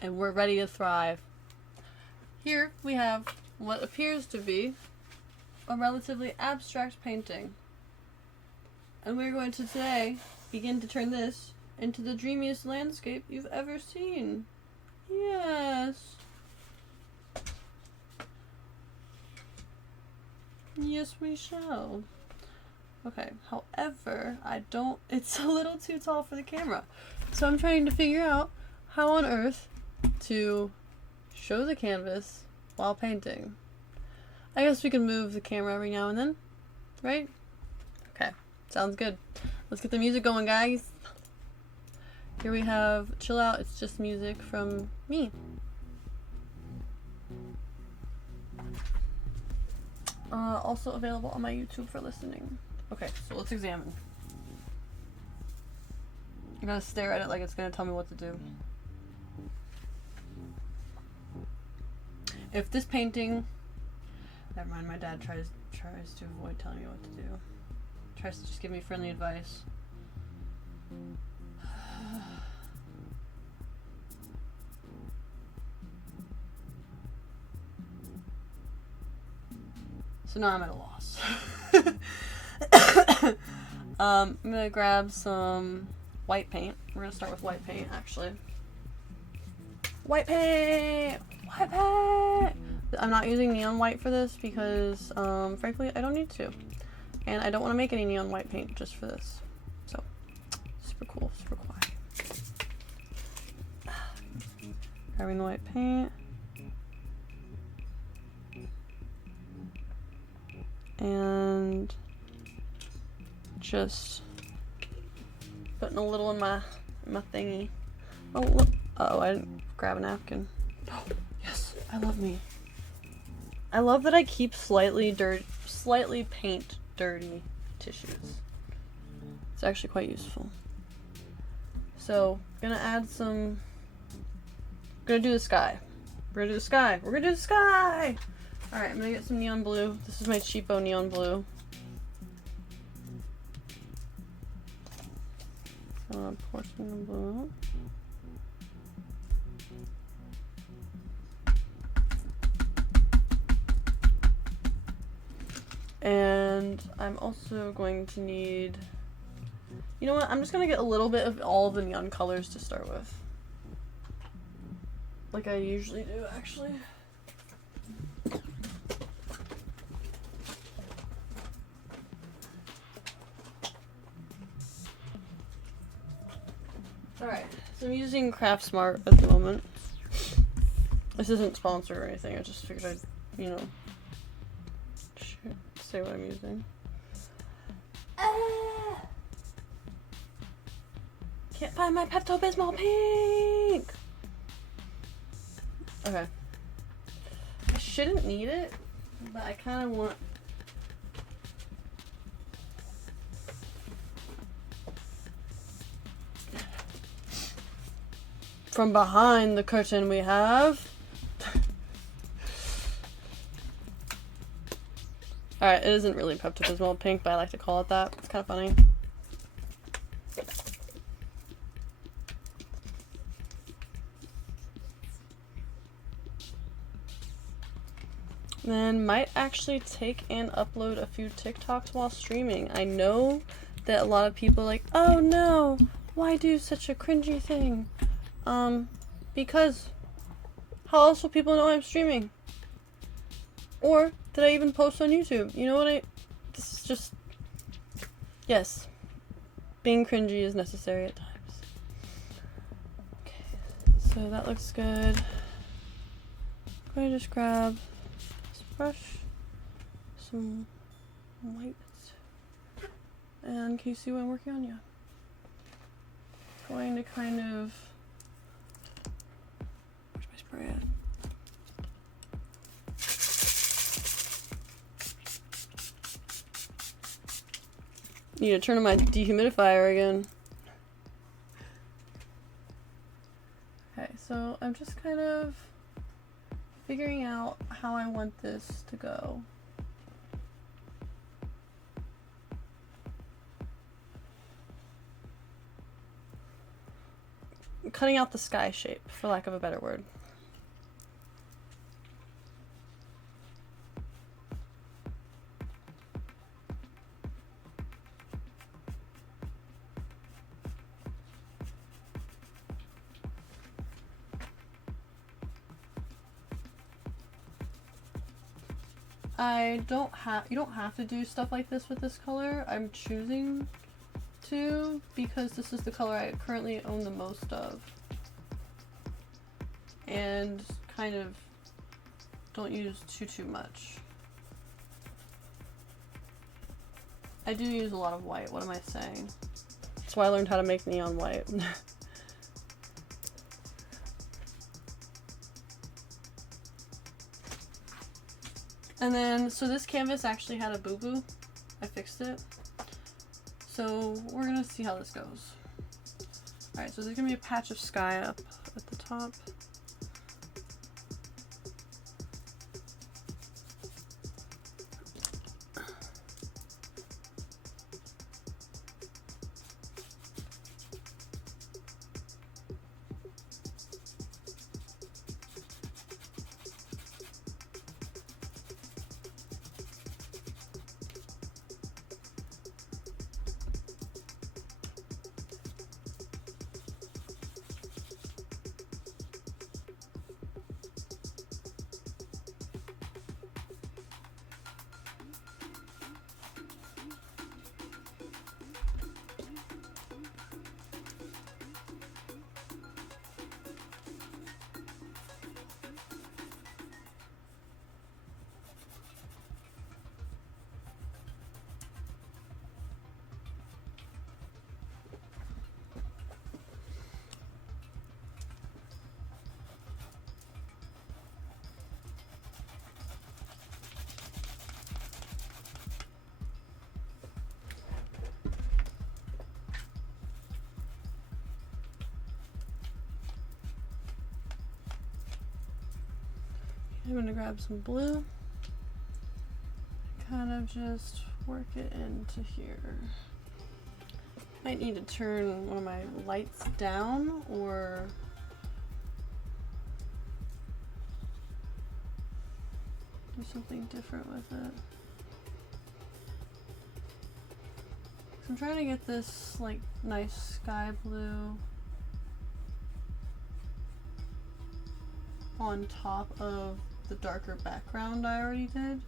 and we're ready to thrive. Here we have what appears to be a relatively abstract painting. And we're going to today begin to turn this into the dreamiest landscape you've ever seen. Yes. Yes, we shall. Okay, however, it's a little too tall for the camera. So I'm trying to figure out how on earth to show the canvas while painting. I guess we can move the camera every now and then, right? Okay, sounds good. Let's get the music going, guys. Here we have Chill Out, It's Just Music from me. Also available on my YouTube for listening. Okay, so let's examine. I'm gonna stare at it like it's gonna tell me what to do. If this painting... Never mind, my dad tries to avoid telling me what to do. Tries to just give me friendly advice. So now I'm at a loss. I'm gonna grab some white paint. We're gonna start with white paint, actually. White paint! White paint! I'm not using neon white for this because, frankly, I don't need to. And I don't want to make any neon white paint just for this. So, super cool, super quiet. Grabbing the white paint. And just putting a little in my thingy. Oh, look. Uh-oh, I didn't grab a napkin. Oh, yes, I love me. I love that I keep slightly paint dirty tissues. It's actually quite useful. So, gonna add some... Gonna do the sky. We're gonna do the sky. We're gonna do the sky! Alright, I'm gonna get some neon blue. This is my cheapo neon blue. So I'm gonna pour some neon blue out. And I'm also going to need... You know what? I'm just gonna get a little bit of all of the neon colors to start with. Like I usually do, actually. Alright, so I'm using Craft Smart at the moment. This isn't sponsored or anything, I just figured I'd, you know, say what I'm using. Can't find my Pepto-Bismol pink! Okay. I shouldn't need it, but I kind of want... From behind the curtain we have... Alright, it isn't really Pepto-Bismol pink, but I like to call it that. It's kind of funny. Then might actually take and upload a few TikToks while streaming. I know that a lot of people are like, oh no, why do such a cringy thing? Because how else will people know I'm streaming? Or did I even post on YouTube? You know what this is just, yes, being cringy is necessary at times. Okay, so that looks good. I'm going to just grab this brush, some white, and can you see what I'm working on? Yeah. Going to kind of, where's my spray at? Need to turn on my dehumidifier again. Okay, so I'm just kind of figuring out how I want this to go. cutting out the sky shape, for lack of a better word. You don't have to do stuff like this with this color. I'm choosing to because this is the color I currently own the most of. And kind of don't use too much. I do use a lot of white, what am I saying? That's why I learned how to make neon white. And then, so this canvas actually had a boo-boo. I fixed it. So we're gonna see how this goes. Alright, so there's gonna be a patch of sky up at the top. I'm gonna grab some blue, kind of just work it into here. Might need to turn one of my lights down or do something different with it. I'm trying to get this like nice sky blue on top of the darker background I already did,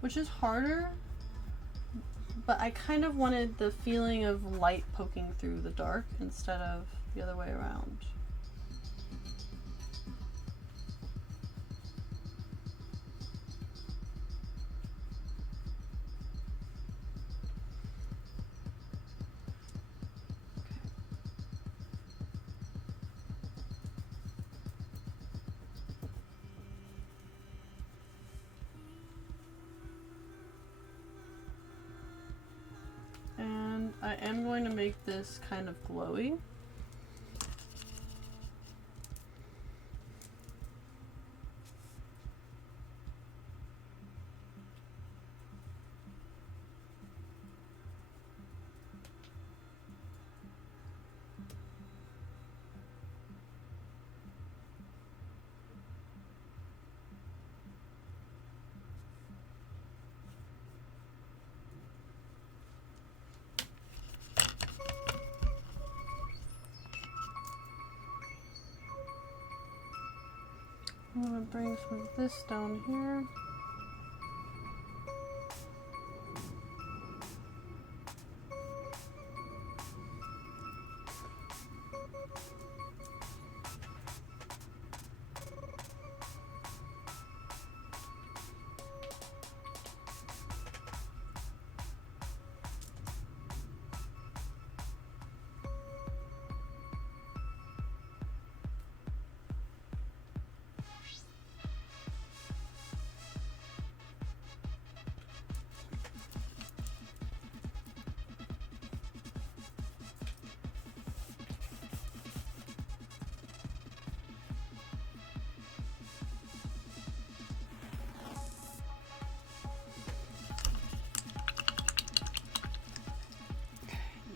which is harder, but I kind of wanted the feeling of light poking through the dark instead of the other way around. I am going to make this kind of glowy. I'm going to bring some of this down here.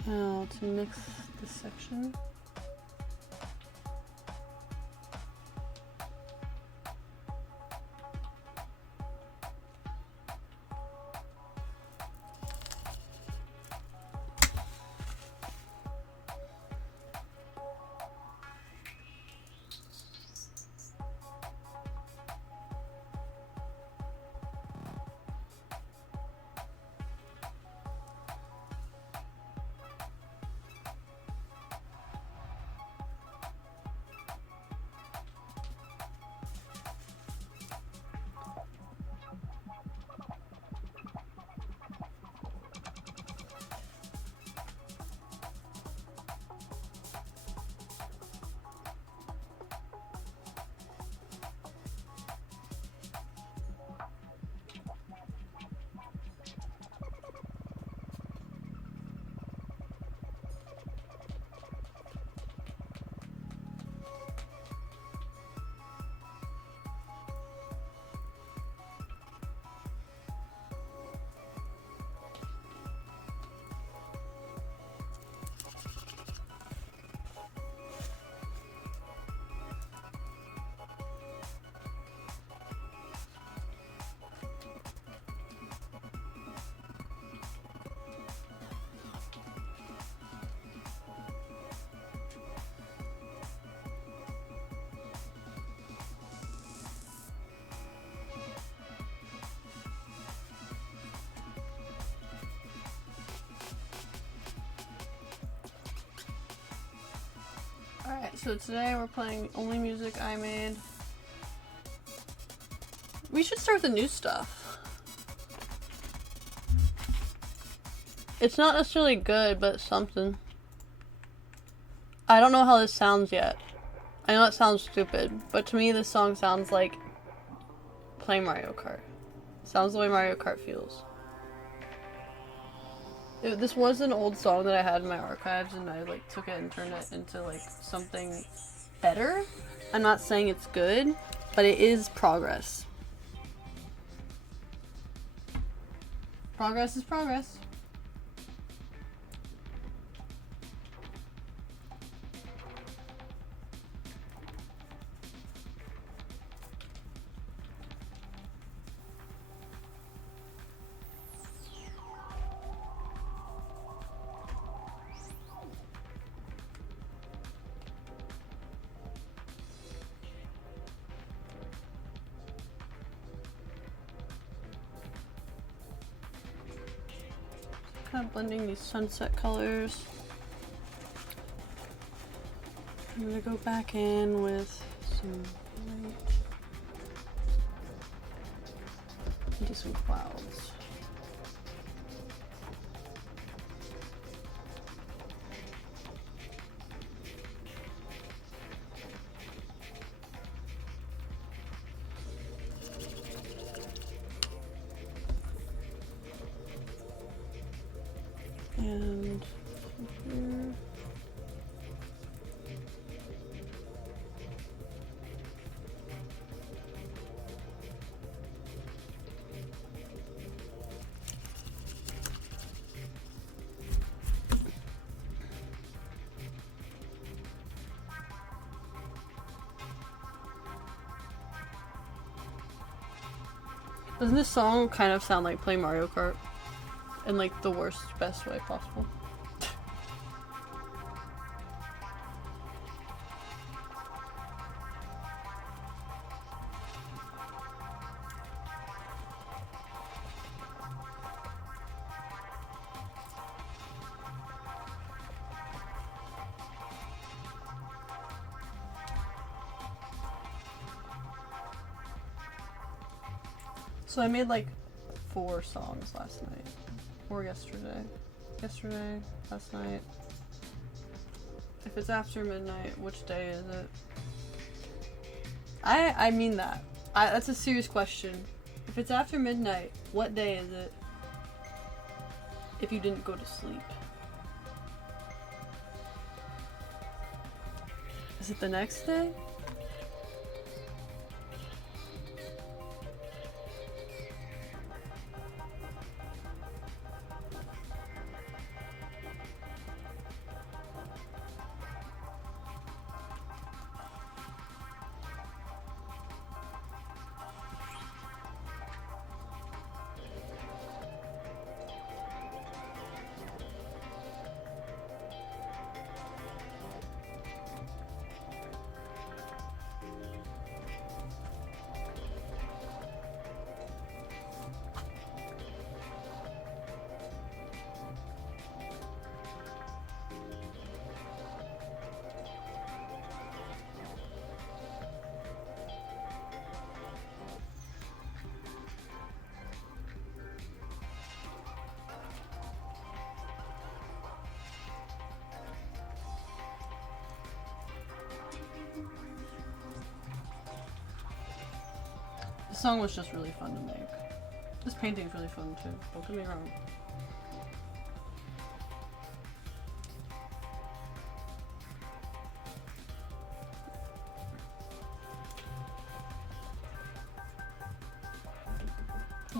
Now to mix this section. So today we're playing only music I made. We should start the new stuff. It's not necessarily good, but something. I don't know how this sounds yet. I know it sounds stupid, but to me this song sounds like playing Mario Kart. Sounds the way Mario Kart feels. This was an old song that I had in my archives, and I like took it and turned it into like something better. I'm not saying it's good, but it is progress. Progress is progress. Kind of blending these sunset colors. I'm gonna go back in with some light into some clouds. And here. Doesn't this song kind of sound like playing Mario Kart? In like the worst, best way possible. So I made like 4 songs last night. Or yesterday. Yesterday, last night. If it's after midnight, which day is it? I mean that. That's a serious question. If it's after midnight, what day is it? If you didn't go to sleep. Is it the next day? This song was just really fun to make. This painting's really fun too, don't get me wrong.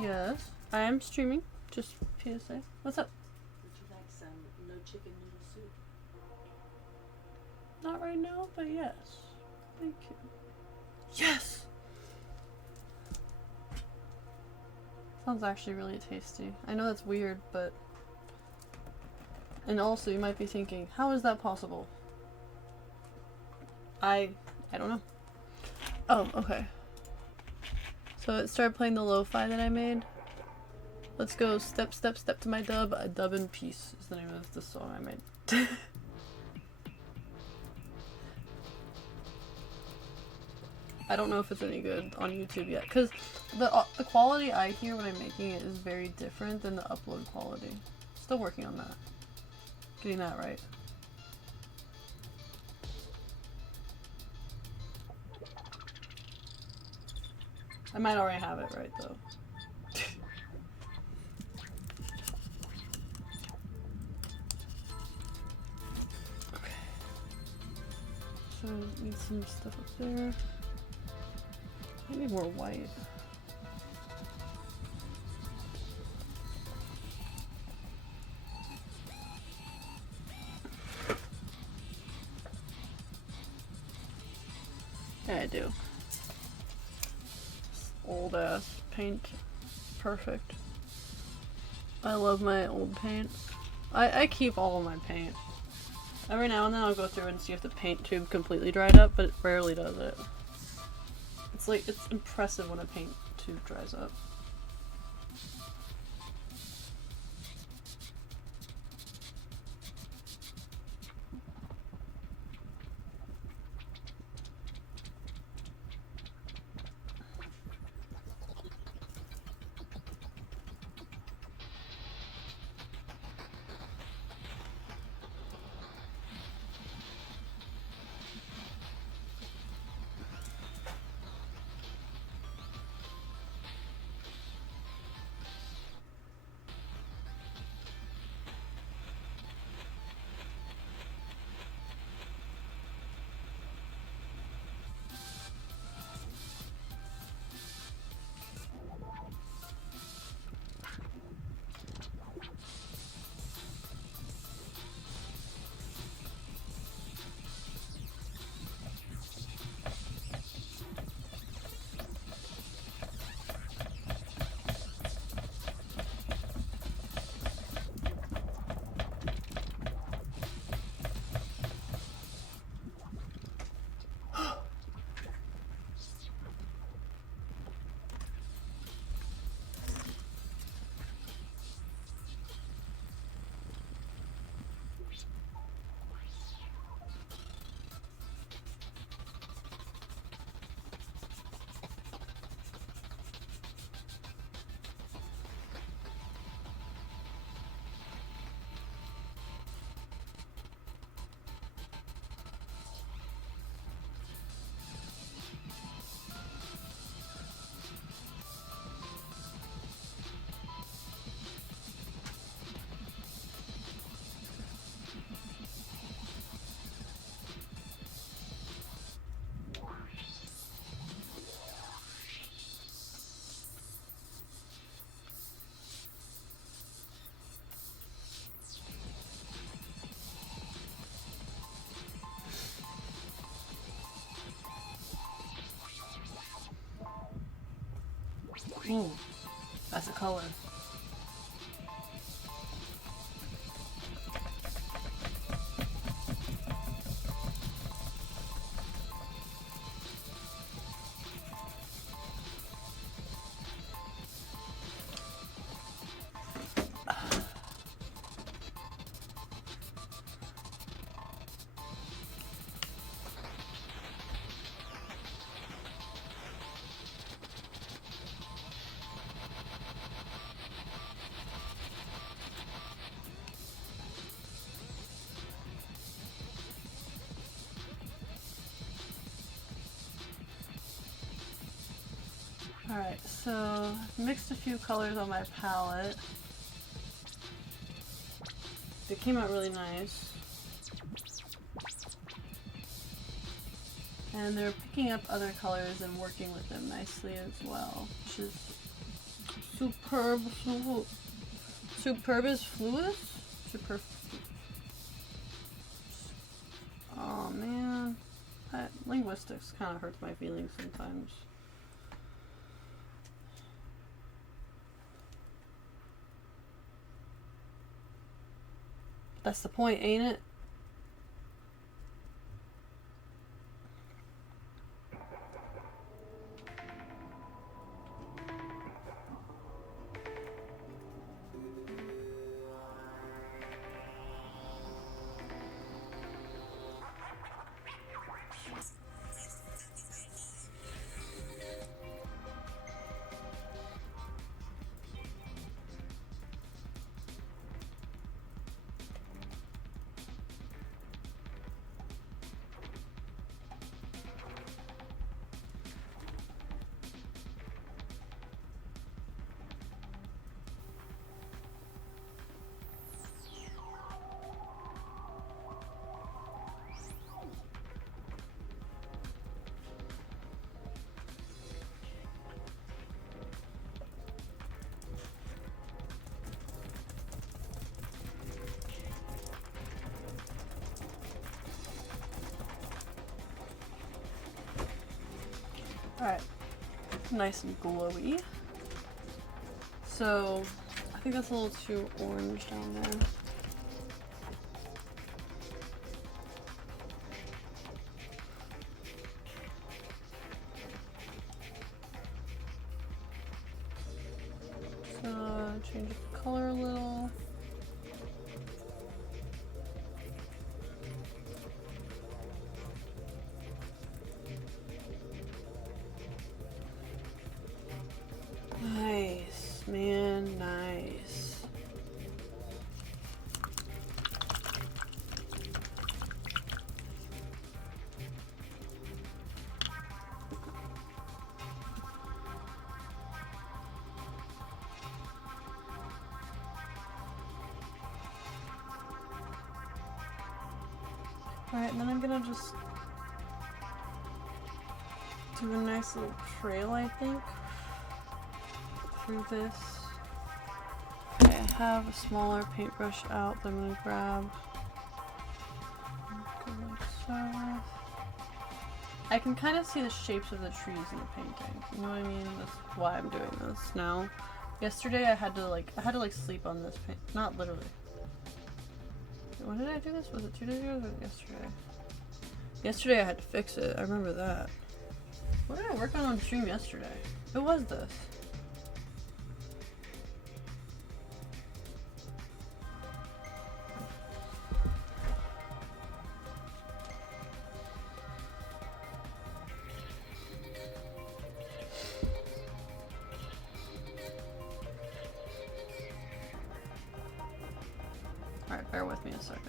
Yes, I am streaming. Just PSA. What's up? Would you like some no chicken noodle soup? Not right now, but yes. Thank you. Yes! Sounds actually really tasty. I know that's weird, but... And also, you might be thinking, how is that possible? I don't know. Oh, okay. So it started playing the lo-fi that I made. Let's go step, step, step to my dub. A dub in peace is the name of the song I made. I don't know if it's any good on YouTube yet, because the quality I hear when I'm making it is very different than the upload quality. Still working on that. Getting that right. I might already have it right though. Okay. So need some stuff up there. Maybe more white. Yeah, I do. Old ass paint. Perfect. I love my old paint. I keep all of my paint. Every now and then I'll go through and see if the paint tube completely dried up, but it rarely does it. It's like, it's impressive when a paint tube dries up. Ooh, that's a color. Alright, so mixed a few colors on my palette. They came out really nice. And they're picking up other colors and working with them nicely as well, which is superb. Superb is fluid? Super. Oh man. Linguistics kind of hurts my feelings sometimes. That's the point, ain't it? Alright, nice and glowy. So, I think that's a little too orange down there. So, change the color a little. Nice, man, nice. Alright, and then I'm gonna just do a nice little trail, I think, through this. Okay, I have a smaller paintbrush out that I'm gonna grab. Go like so. I can kind of see the shapes of the trees in the painting. You know what I mean? That's why I'm doing this now. Yesterday I had to sleep on this paint. Not literally. When did I do this? Was it 2 days ago or yesterday? Yesterday I had to fix it. I remember that. What did I work on stream yesterday? It was this. Alright, bear with me a second.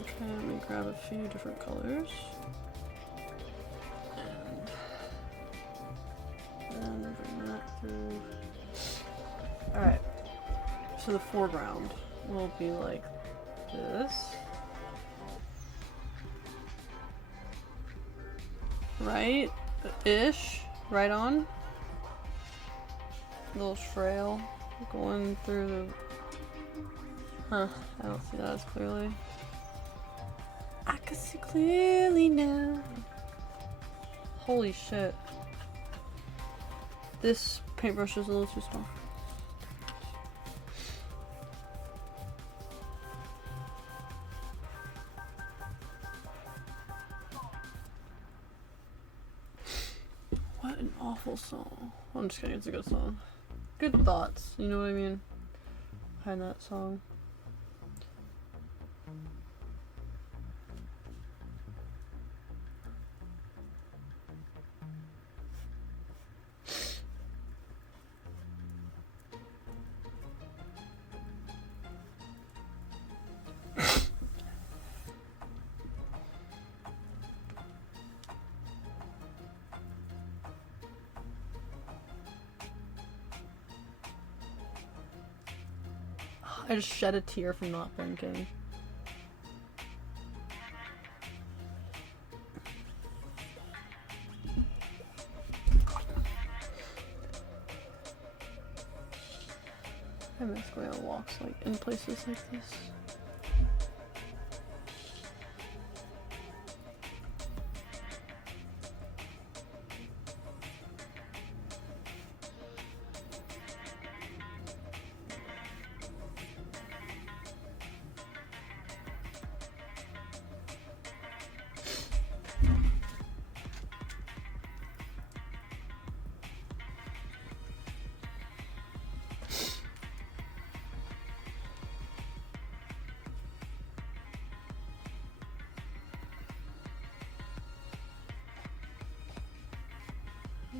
Okay, let me grab a few different colors. And then bring that through. Alright, so the foreground will be like this. Right? Ish. Right on. A little trail going through the... Huh, I don't see that as clearly. I can see clearly now. Holy shit. This paintbrush is a little too small. What an awful song. I'm just kidding, it's a good song. Good thoughts, you know what I mean? Behind that song. I just shed a tear from not thinking. I miss going on walks like in places like this.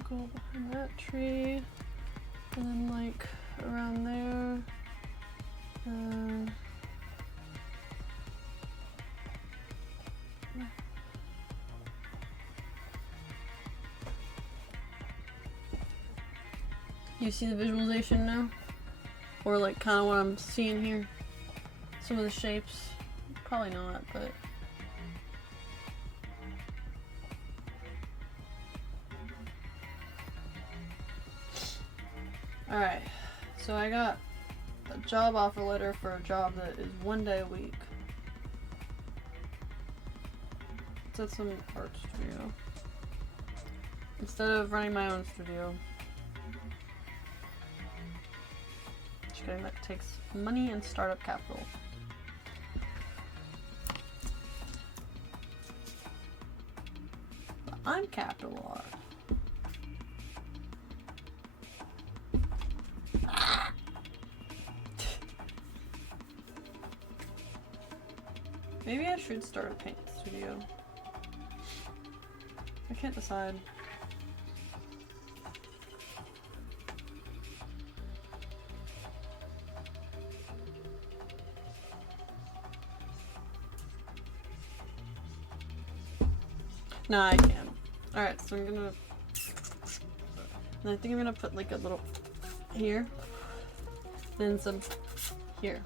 Go behind that tree, and then like around there. You see the visualization now? Or like kind of what I'm seeing here? some of the shapes. Probably not, but alright, so I got a job offer letter for a job that is 1 day a week. It's at some art studio. Instead of running my own studio. Just kidding, that takes money and startup capital. But I'm capital art. Maybe I should start a paint studio. I can't decide. No, I can't. Alright, so I'm gonna... I think I'm gonna put like a little here. Then some here.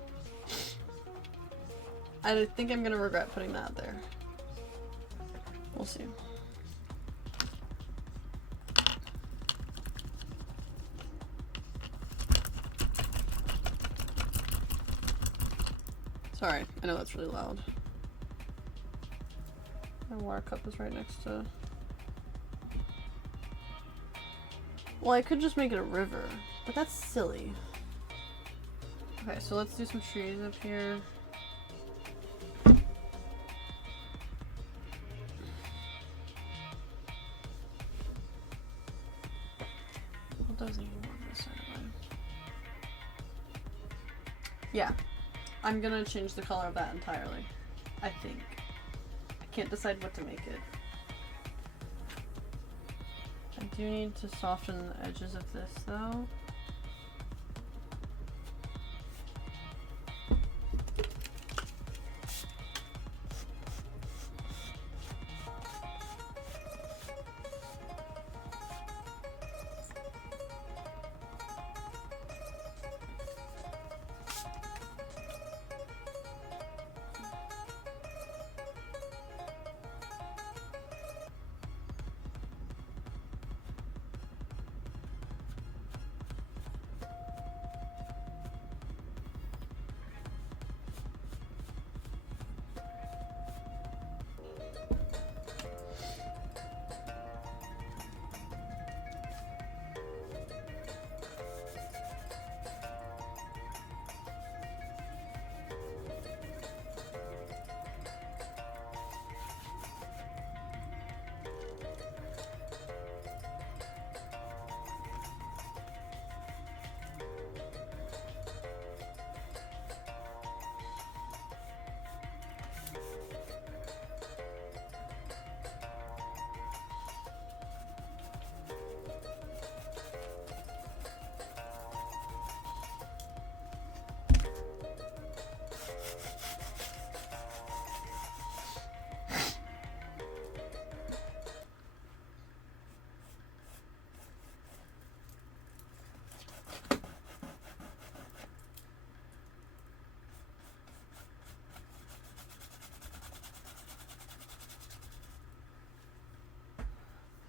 I think I'm gonna regret putting that there. We'll see. Sorry, I know that's really loud. My water cup is right next to... Well, I could just make it a river, but that's silly. Okay, so let's do some trees up here. What does he want this side of mine? Yeah, I'm gonna change the color of that entirely, I think. I can't decide what to make it. I do need to soften the edges of this though.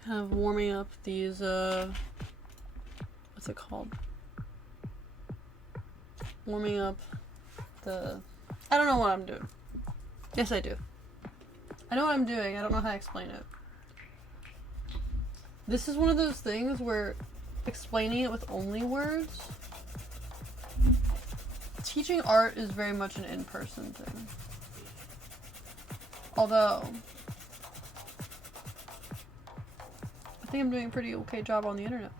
Kind of warming up these, what's it called? Warming up the, I don't know what I'm doing. Yes, I do. I know what I'm doing, I don't know how to explain it. This is one of those things where explaining it with only words, teaching art is very much an in-person thing. Although, I think I'm doing a pretty okay job on the internet.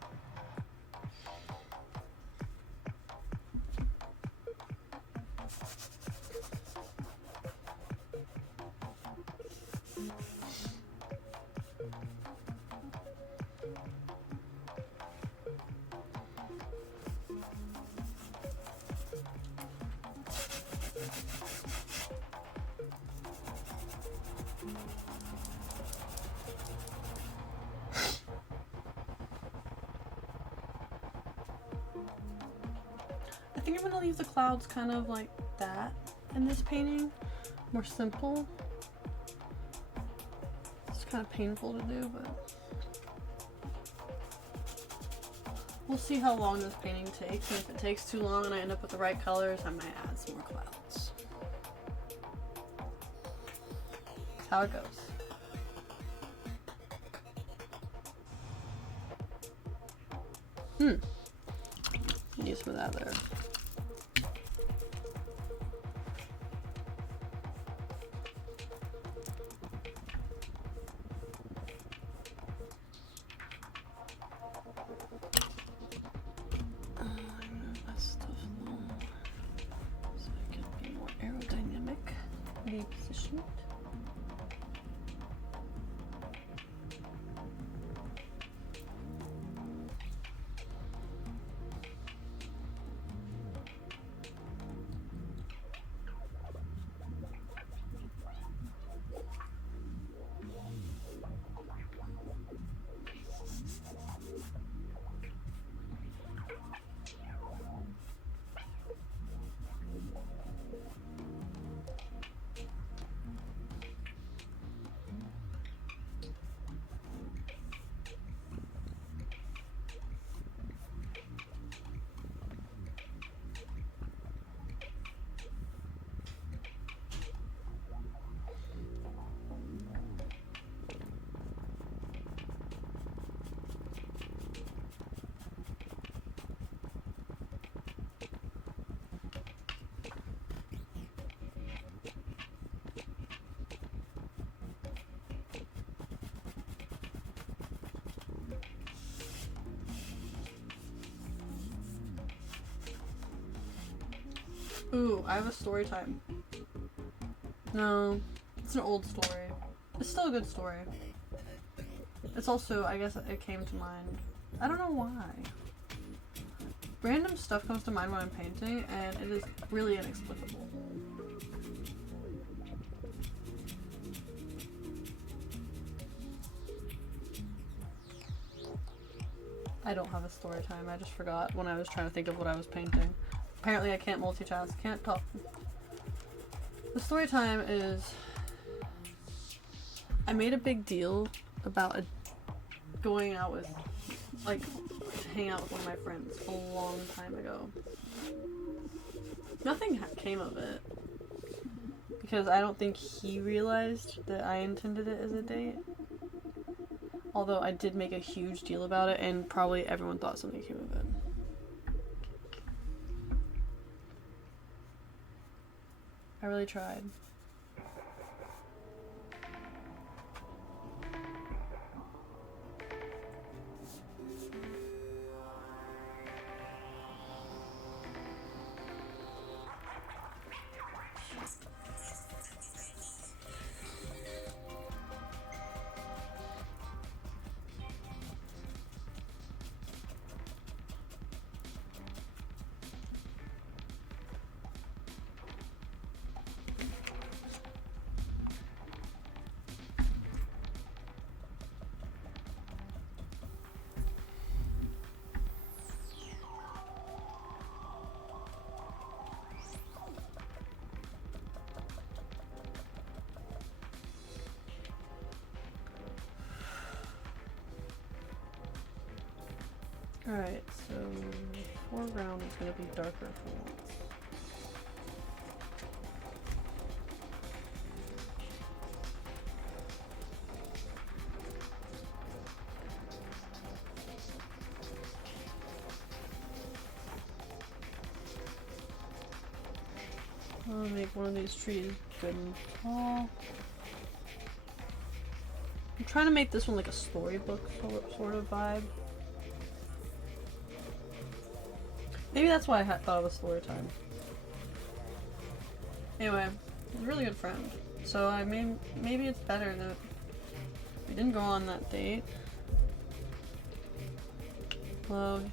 I think I'm gonna leave the clouds kind of like that in this painting, more simple. It's kind of painful to do, but we'll see how long this painting takes, and if it takes too long and I end up with the right colors, I might add some more clouds. That's how it goes. Need some of that there. I'm gonna mess stuff along so I can be more aerodynamic, be positioned. Ooh, I have a story time. No, it's an old story. It's still a good story. It's also, I guess it came to mind. I don't know why. Random stuff comes to mind when I'm painting, and it is really inexplicable. I don't have a story time. I just forgot when I was trying to think of what I was painting. Apparently I can't multitask, can't talk. The story time is, I made a big deal about going out with, like, to hang out with one of my friends a long time ago. Nothing came of it, because I don't think he realized that I intended it as a date. Although I did make a huge deal about it, and probably everyone thought something came of it. I really tried. Alright, so foreground is going to be darker for once. I'll make one of these trees good and tall. I'm trying to make this one like a storybook sort of vibe. Maybe that's why I thought it was story time. Anyway, he's a really good friend. So I mean, maybe it's better that we didn't go on that date. Well,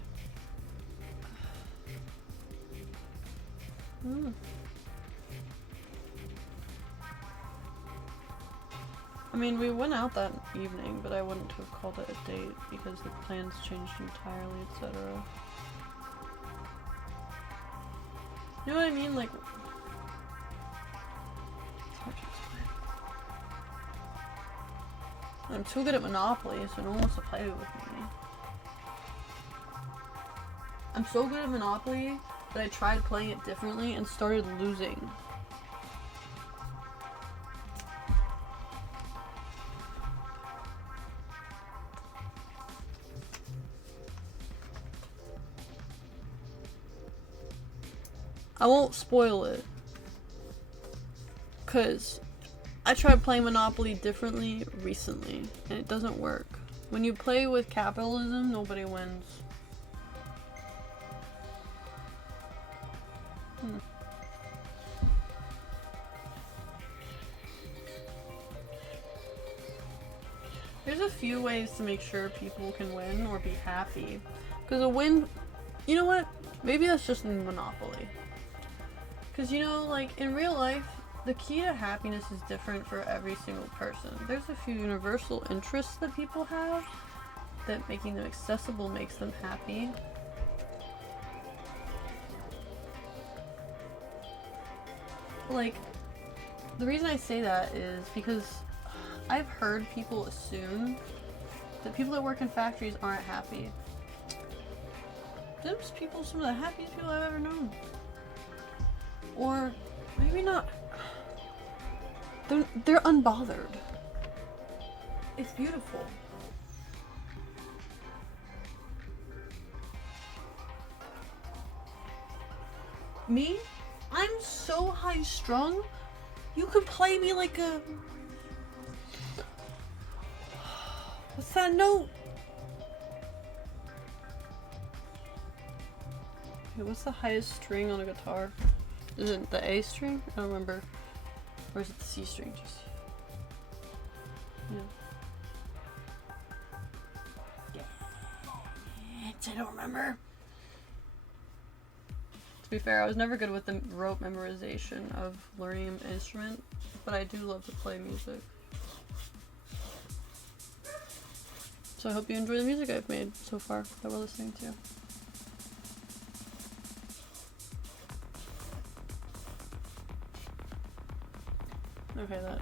I mean, we went out that evening, but I wouldn't have called it a date because the plans changed entirely, etc. You know what I mean? Like, I'm too good at Monopoly, so no one wants to play with me. I'm so good at Monopoly that I tried playing it differently and started losing. I won't spoil it, because I tried playing Monopoly differently recently, and it doesn't work. When you play with capitalism, nobody wins. There's a few ways to make sure people can win or be happy. Because a win, you know what? Maybe that's just in Monopoly. Because, you know, like, in real life, the key to happiness is different for every single person. There's a few universal interests that people have that making them accessible makes them happy. Like, the reason I say that is because I've heard people assume that people that work in factories aren't happy. Those people are some of the happiest people I've ever known. Or maybe not. They're unbothered. It's beautiful. Me? I'm so high strung. You could play me like a... What's that note? Wait, what's the highest string on a guitar? Is it the A string? I don't remember. Or is it the C string? Just... yeah. I don't remember. To be fair, I was never good with the rote memorization of learning an instrument, but I do love to play music. So I hope you enjoy the music I've made so far that we're listening to. Okay, that.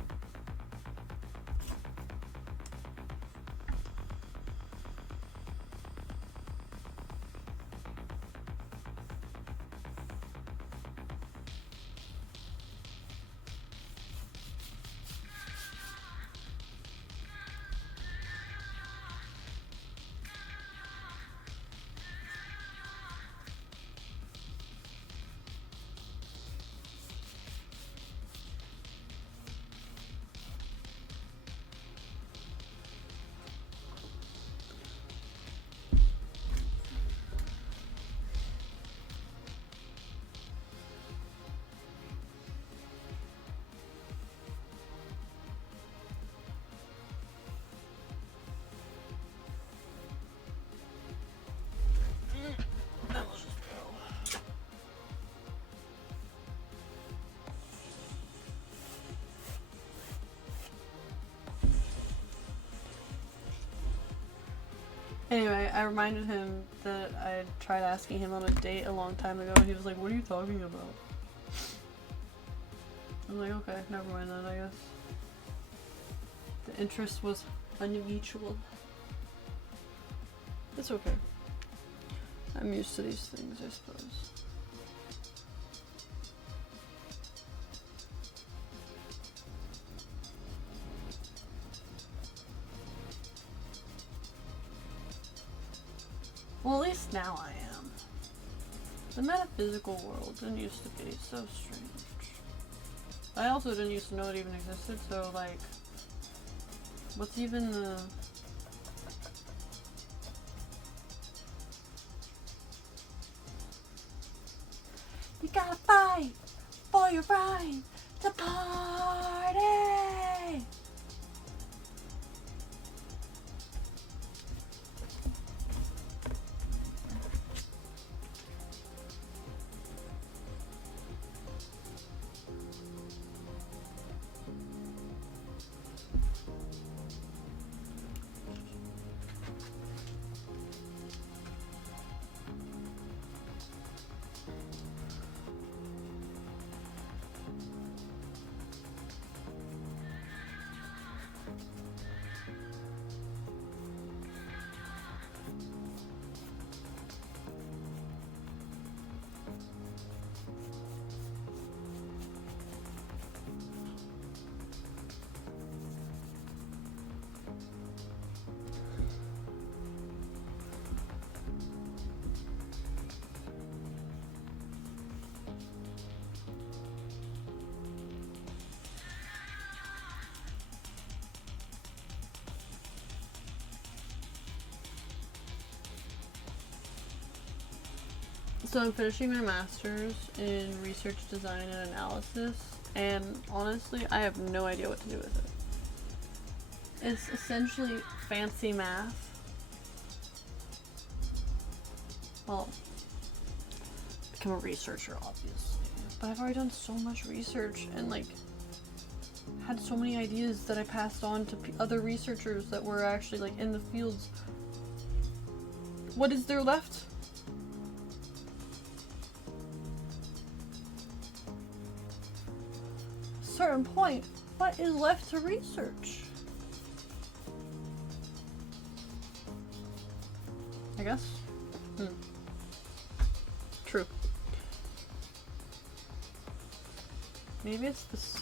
Anyway, I reminded him that I had tried asking him on a date a long time ago, and he was like, "What are you talking about?" I'm like, okay, never mind that, I guess. The interest was unmutual. It's okay. I'm used to these things, I suppose. Well, at least now I am. The metaphysical world didn't used to be so strange. I also didn't used to know it even existed, so like, what's even the... You gotta fight for your right to party! So I'm finishing my master's in research design and analysis, and honestly, I have no idea what to do with it. It's essentially fancy math. Well, become a researcher, obviously. But I've already done so much research and like had so many ideas that I passed on to other researchers that were actually like in the fields. What is there left? Certain point, what is left to research? I guess. True. Maybe it's this.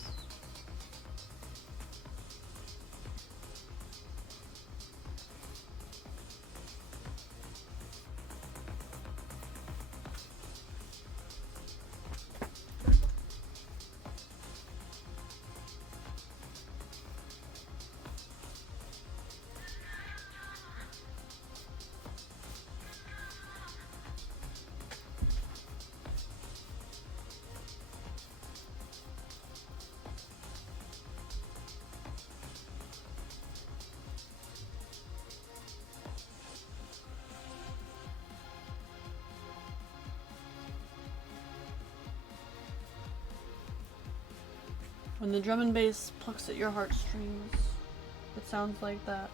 When the drum and bass plucks at your heartstrings, it sounds like that.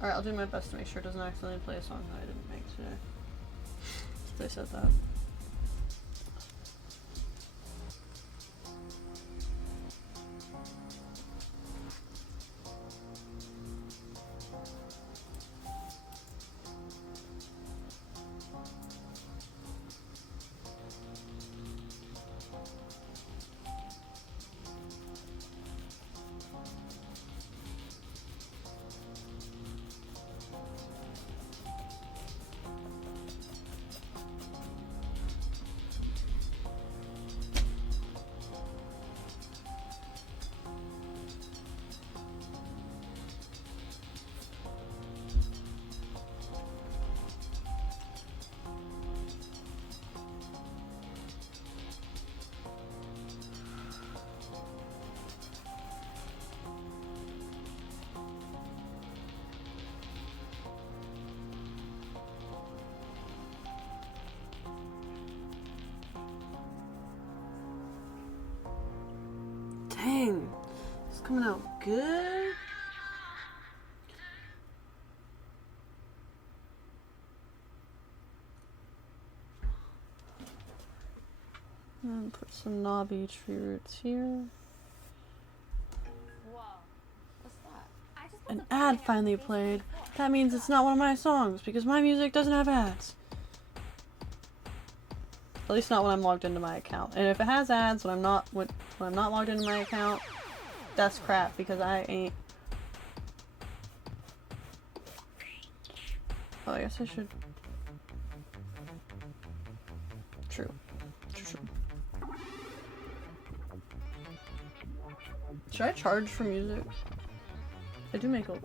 Alright, I'll do my best to make sure it doesn't accidentally play a song that I didn't make today. Since I said that. Dang, it's coming out good. And put some knobby tree roots here. Whoa. What's that? An ad finally played. That means it's not one of my songs because my music doesn't have ads. At least not when I'm logged into my account. And if it has ads when I'm not logged into my account, that's crap because I ain't. Oh, I guess I should. True. True. Should I charge for music? I do make a.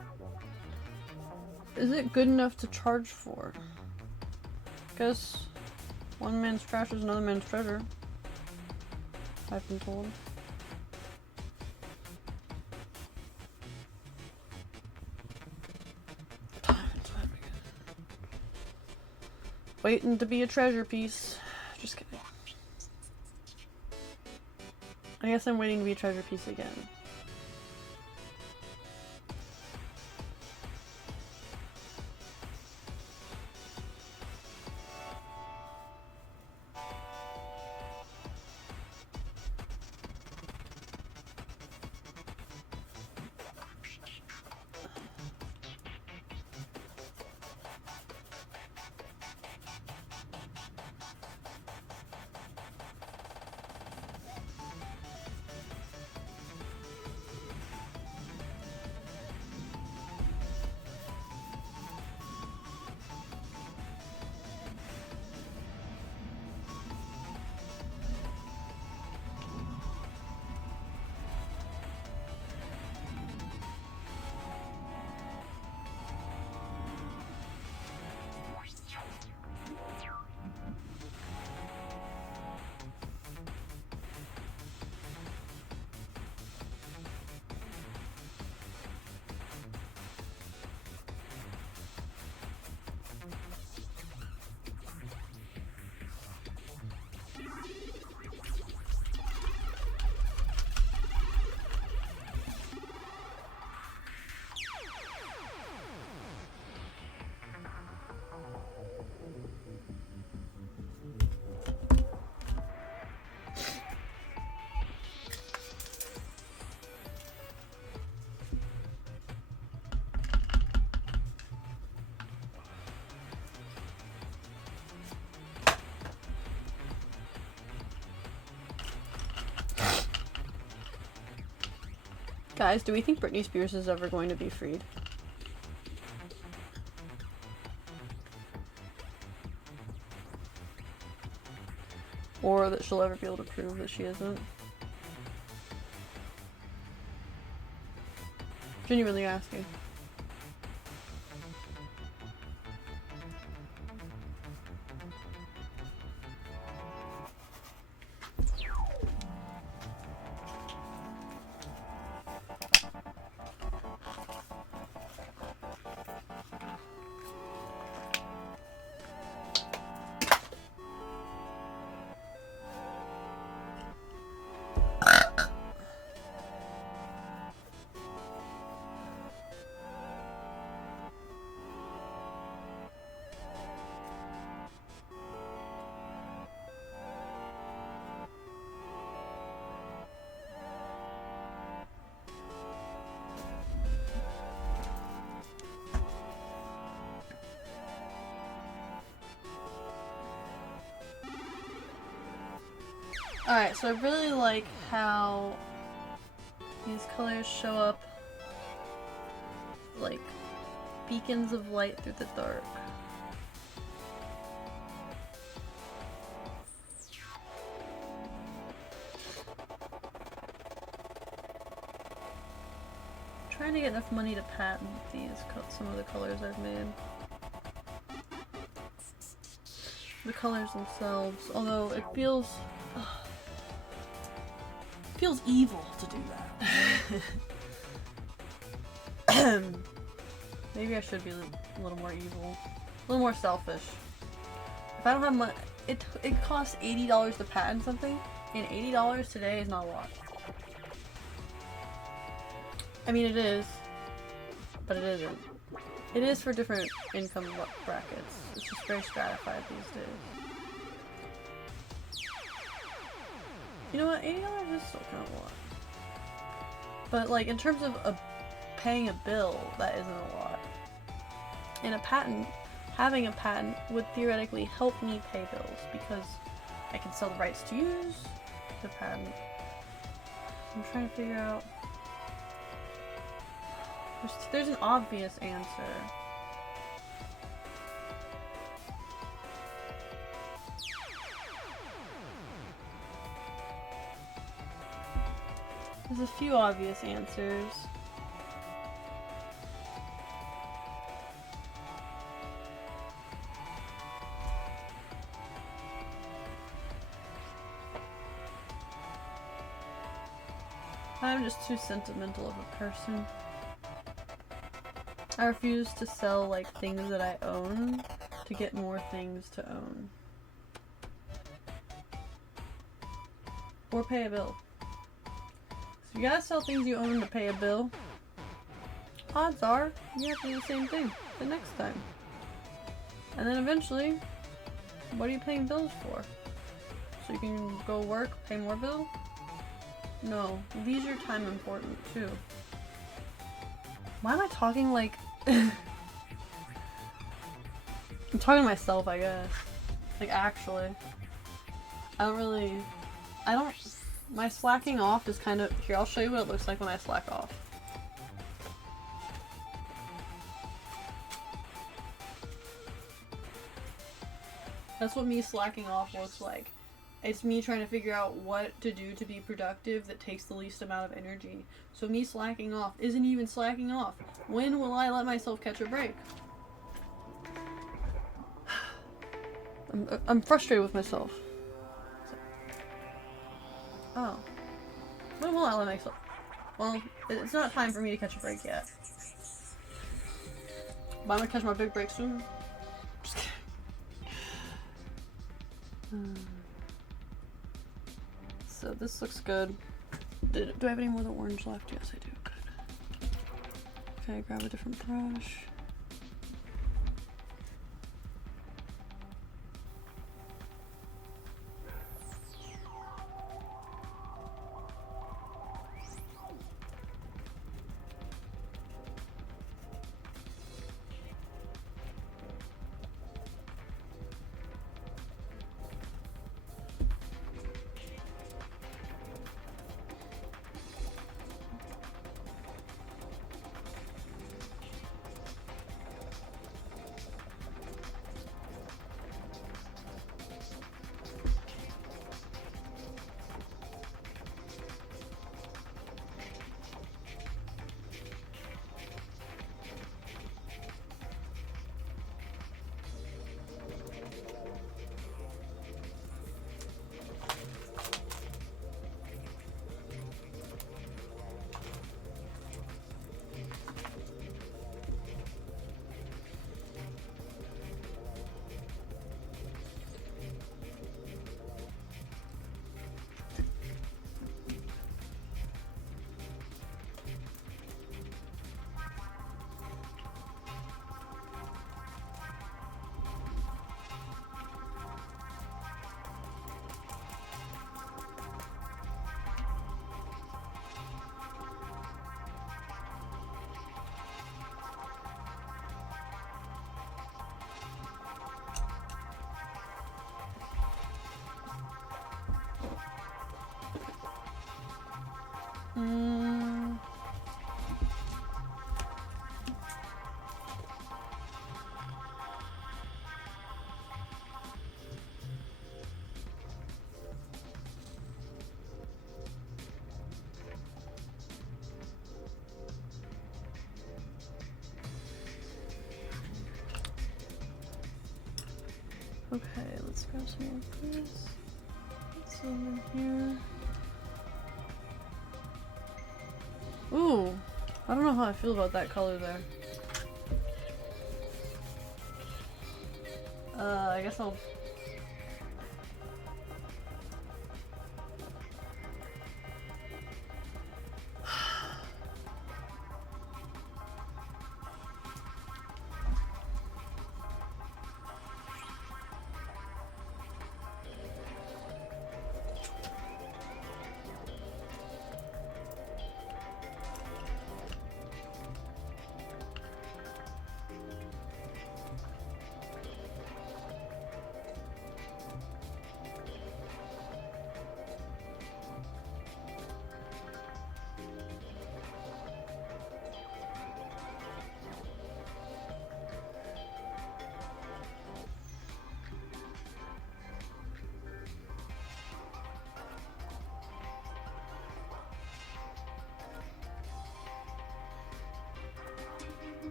Is it good enough to charge for? Guess one man's trash is another man's treasure. I've been told. Time and time again. Waiting to be a treasure piece. Just kidding. I guess I'm waiting to be a treasure piece again. Guys, do we think Britney Spears is ever going to be freed? Or that she'll ever be able to prove that she isn't? Genuinely asking. Alright, so I really like how these colors show up like beacons of light through the dark. I'm trying to get enough money to patent some of the colors I've made. The colors themselves, although it feels evil to do that. Maybe I should be a little more evil, a little more selfish. If I don't have money, it costs $80 to patent something, and $80 today is not a lot. I mean, it is, but it isn't. It is for different income brackets. It's just very stratified these days. You know what? $80 is still kind of a lot. But like in terms of paying a bill, that isn't a lot. And a patent, having a patent would theoretically help me pay bills because I can sell the rights to use the patent. I'm trying to figure out. There's an obvious answer. There's a few obvious answers. I'm just too sentimental of a person. I refuse to sell like things that I own to get more things to own. Or pay a bill. So you gotta sell things you own to pay a bill. Odds are you have to do the same thing the next time. And then eventually, what are you paying bills for? So you can go work, pay more bills? No, leisure time important too. Why am I talking like... I'm talking to myself, I guess. Like, actually. My slacking off is kind of... Here, I'll show you what it looks like when I slack off. That's what me slacking off looks like. It's me trying to figure out what to do to be productive that takes the least amount of energy. So me slacking off isn't even slacking off. When will I let myself catch a break? I'm frustrated with myself. Oh. When will I let myself... Well, it's not time for me to catch a break yet. But I'm gonna catch my big break soon. Just kidding. So this looks good. Do I have any more of the orange left? Yes, I do. Good. Okay, grab a different brush. Mm. Okay, let's grab some more of this. Put some in here. Ooh, I don't know how I feel about that color there. I guess I'll...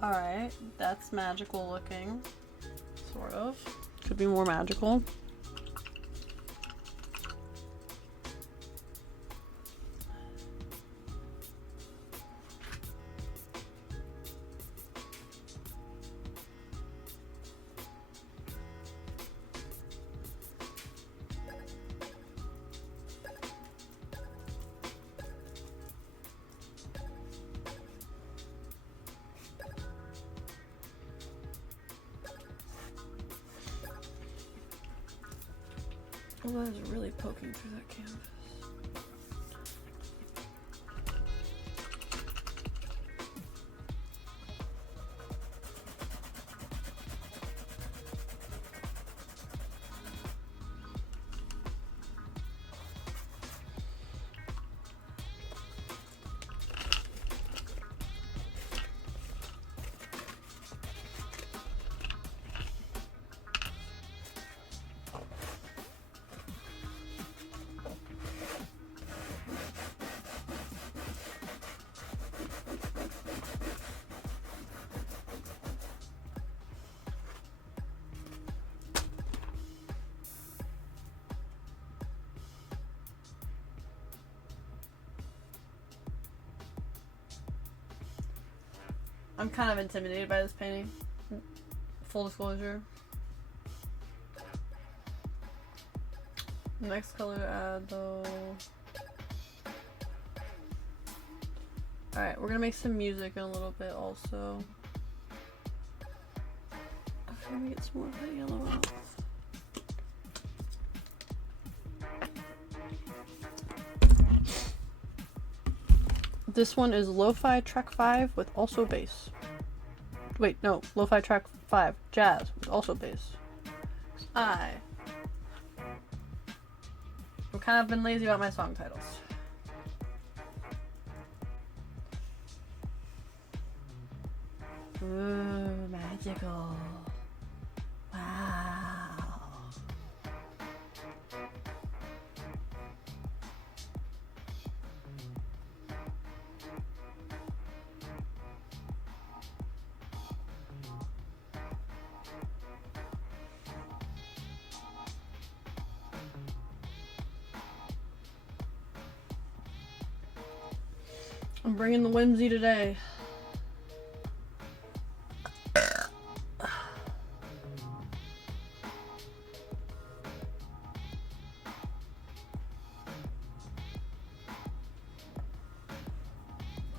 Alright, that's magical looking. Sort of. Could be more magical. Oh, that is really poking through that canvas. I'm kind of intimidated by this painting. Full disclosure. Next color to add though. Alright, we're gonna make some music in a little bit also. Let me get some more of that yellow out. This one is Lo-Fi Track 5 with also bass. Wait, no, Lo-Fi Track 5, Jazz with also bass. I'm kind of been lazy about my song titles. Ooh, magical. Wow. I'm bringing the whimsy today.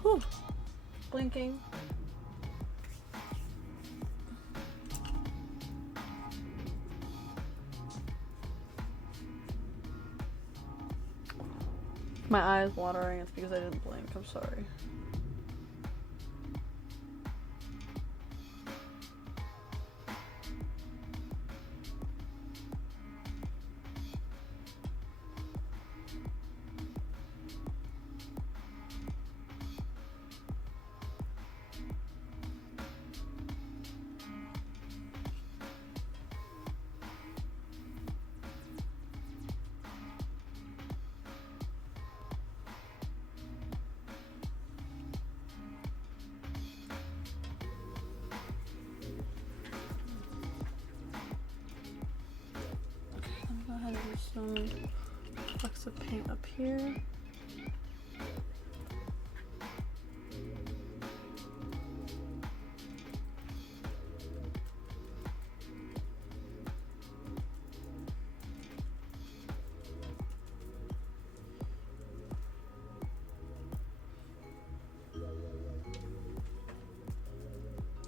Whew. Blinking. My eye is watering. It's because I didn't blink. I'm sorry. Some flecks of paint up here.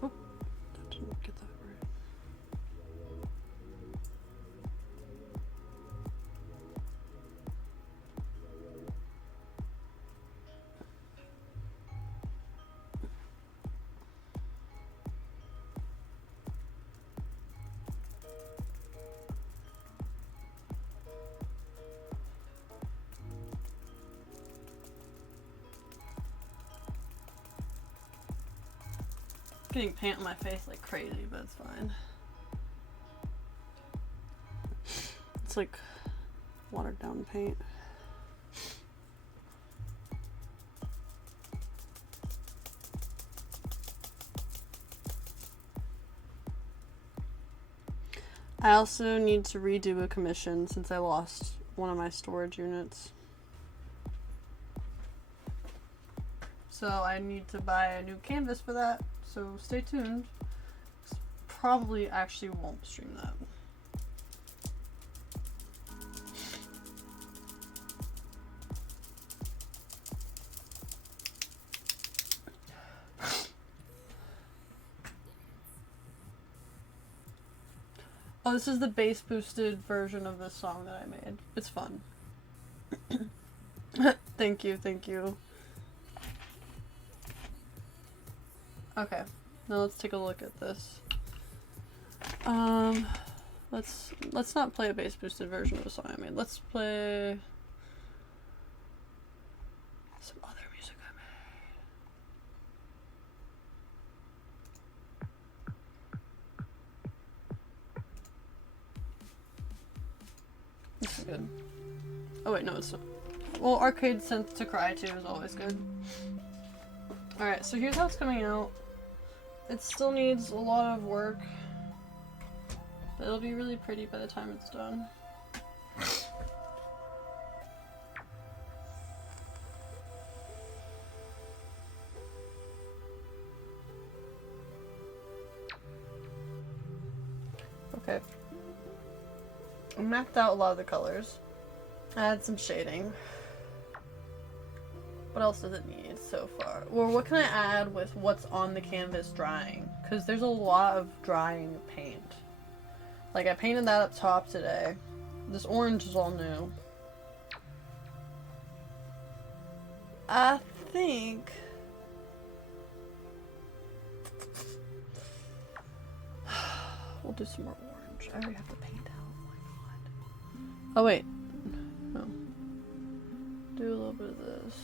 Oh, that didn't get that right. Getting paint on my face like crazy, but it's fine. It's like watered down paint. I also need to redo a commission since I lost one of my storage units. So I need to buy a new canvas for that. So stay tuned. Probably actually won't stream that. Oh, this is the bass boosted version of this song that I made. It's fun. Thank you, thank you. Okay, now let's take a look at this. Let's not play a bass boosted version of a song I made. Let's play some other music I made. This is good. Oh wait, no, it's not. Well, Arcade Synth to Cry To is always good. Alright, so here's how it's coming out. It still needs a lot of work, but it'll be really pretty by the time it's done. Okay. I mapped out a lot of the colors. I added some shading. What else does it need so far? Or what can I add with what's on the canvas drying? Because there's a lot of drying paint. Like, I painted that up top today. This orange is all new. I think... we'll do some more orange. I already have the paint out. Oh my god. Oh wait. No. Do a little bit of this.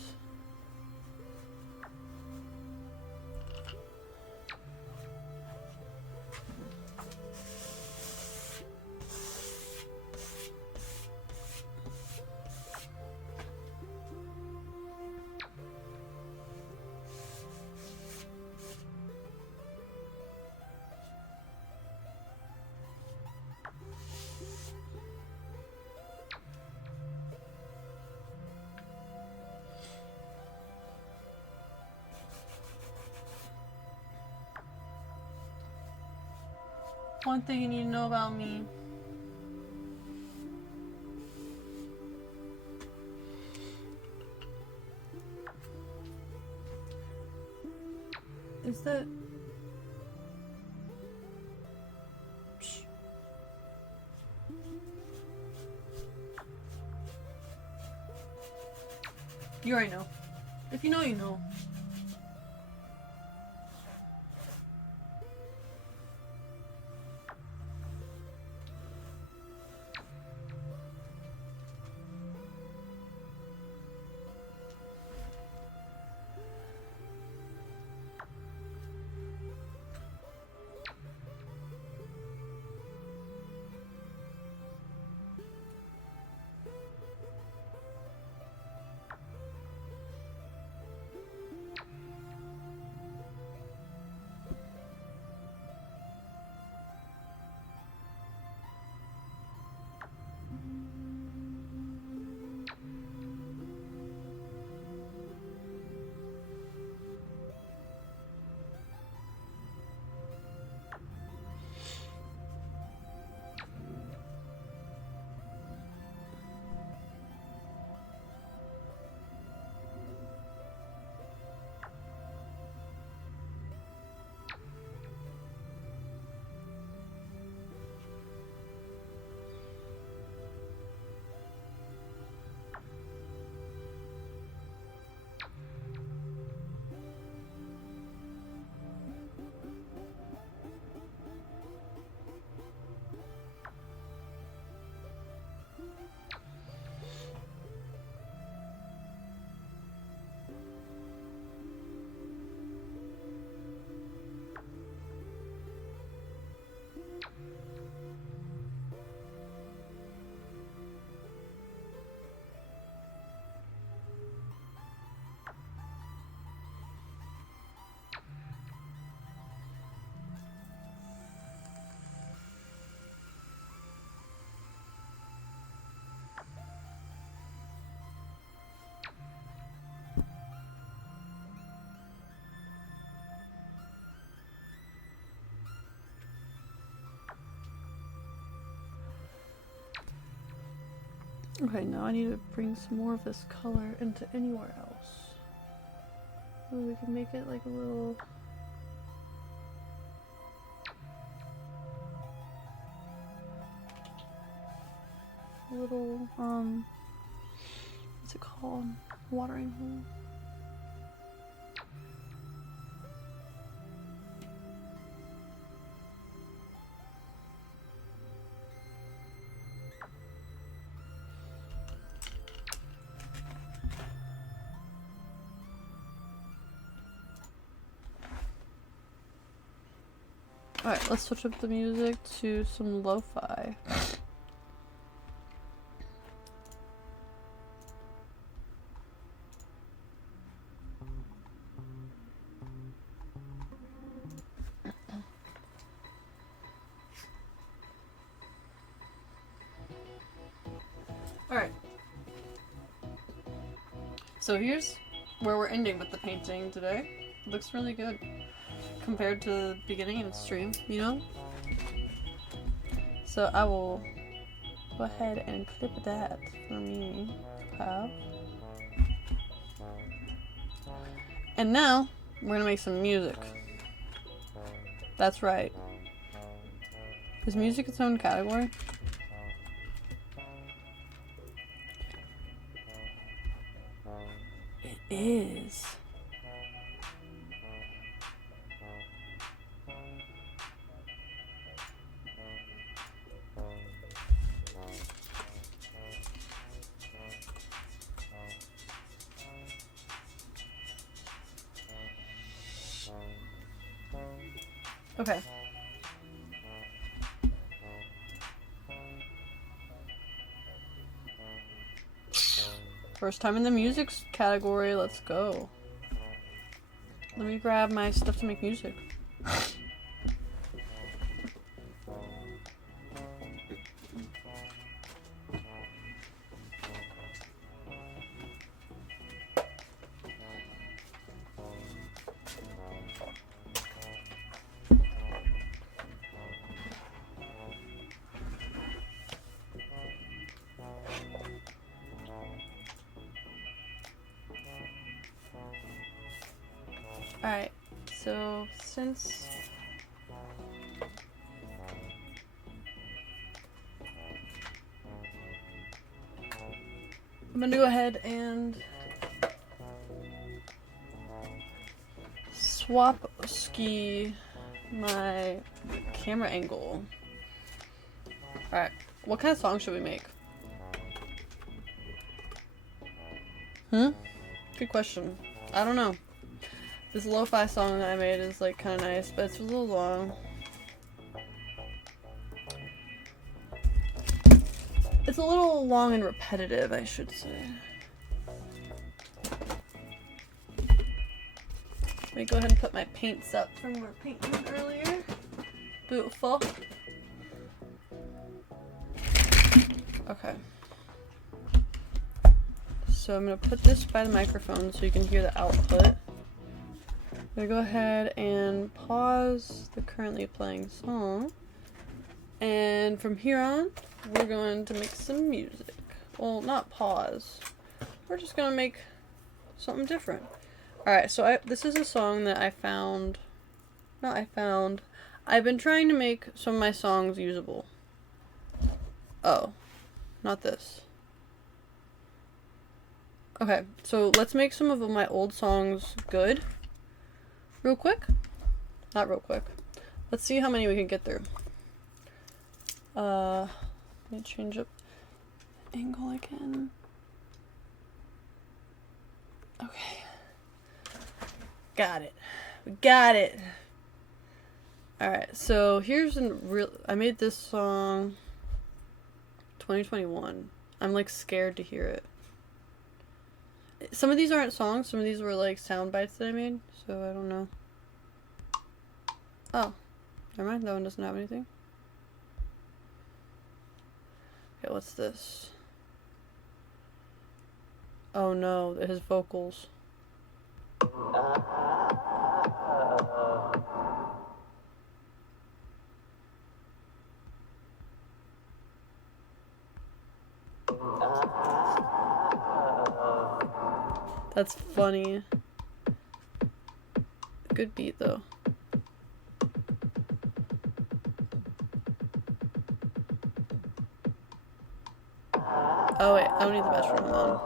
One thing you need to know about me. Is that... Shh. You already know. If you know, you know. Okay, now I need to bring some more of this color into anywhere else. So we can make it like a little... what's it called? Watering hole. Alright, let's switch up the music to some lo-fi. Alright. So here's where we're ending with the painting today. It looks really good compared to the beginning of the stream, you know? So I will go ahead and clip that for me to have. And now, we're gonna make some music. That's right. Is music its own category? It is. Okay. First time in the music category, let's go. Let me grab my stuff to make music. Alright, so since I'm gonna go ahead and swap ski my camera angle. Alright, what kind of song should we make? Good question. I don't know. This lo-fi song that I made is like kind of nice, but it's a little long. It's a little long and repetitive, I should say. Let me go ahead and put my paints up from our painting earlier. Beautiful. Okay. So I'm going to put this by the microphone so you can hear the output. I'm going to go ahead and pause the currently playing song. And from here on, we're going to make some music. Well, not pause. We're just going to make something different. Alright, so this is a song that I've been trying to make some of my songs usable. Oh, not this. Okay, so let's make some of my old songs good. Real quick. Not real quick. Let's see how many we can get through. Let me change up angle again. Okay. Got it. We got it. Alright, so here's I made this song 2021. I'm like scared to hear it. Some of these aren't songs, some of these were like sound bites that I made, so I don't know. Oh, never mind, that one doesn't have anything. Okay, what's this? Oh no, his vocals. That's funny. Good beat though. Oh wait, I don't need the metronome on.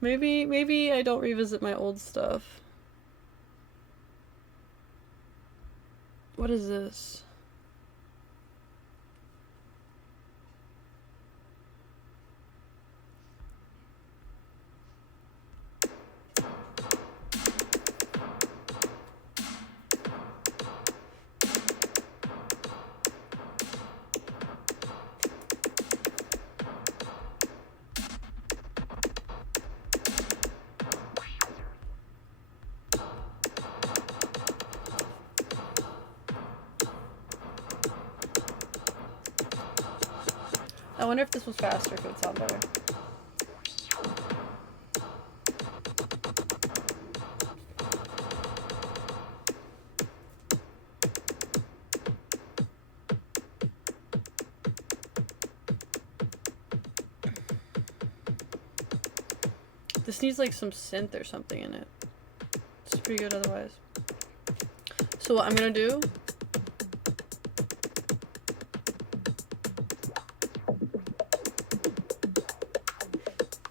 Maybe I don't revisit my old stuff. What is this? I wonder if this was faster, if it would sound better. This needs like some synth or something in it. It's pretty good otherwise. So what I'm gonna do,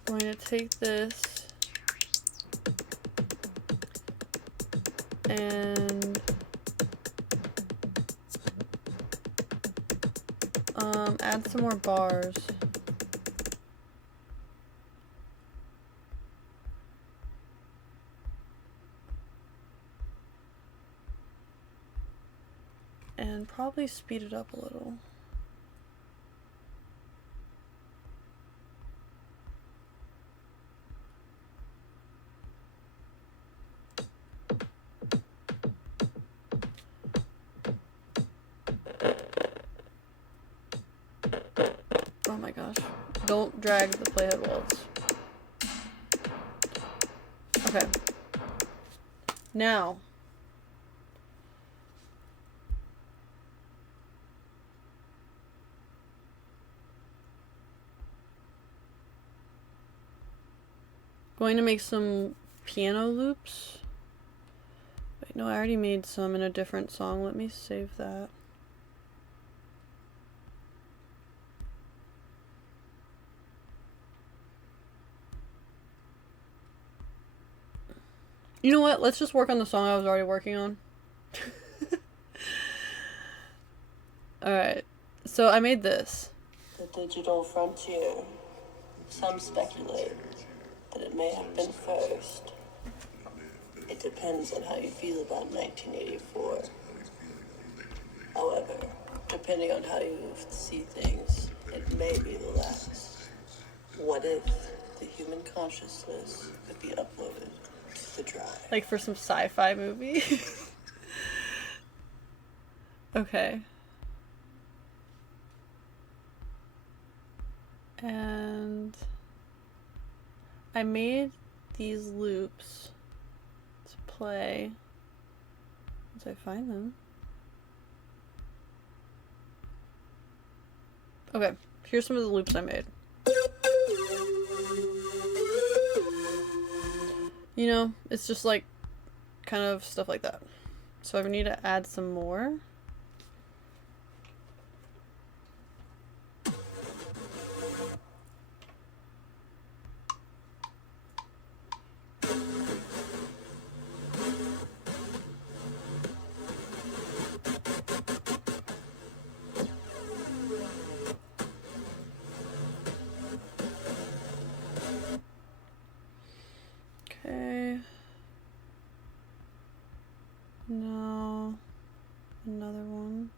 I'm going to take this and add some more bars. And probably speed it up a little. Oh my gosh. Don't drag the playhead walls. Okay. Now. Going to make some piano loops. Wait, no, I already made some in a different song. Let me save that. You know what? Let's just work on the song I was already working on. Alright. So I made this. The digital frontier. Some speculate that it may have been first. It depends on how you feel about 1984. However, depending on how you see things, it may be the last. What if the human consciousness could be uploaded to the drive? Like for some sci-fi movie. Okay. And I made these loops to play once I find them. Okay, here's some of the loops I made. You know, it's just like kind of stuff like that. So I need to add some more. Okay. Now, another one.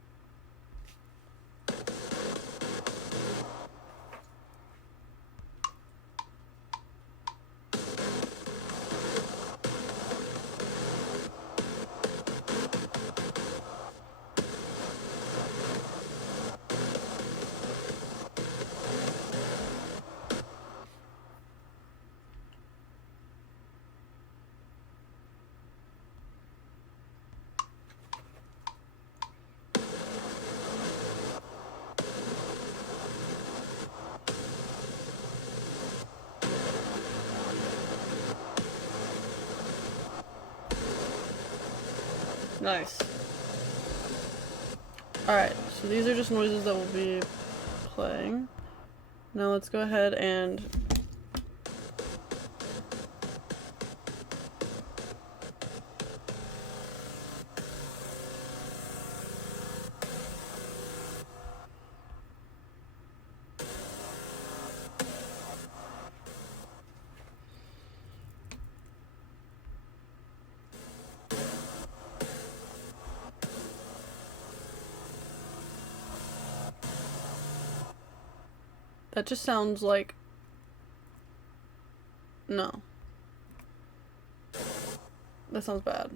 Nice. Alright, so these are just noises that we'll be playing. Now let's go ahead and that just sounds like no. That sounds bad.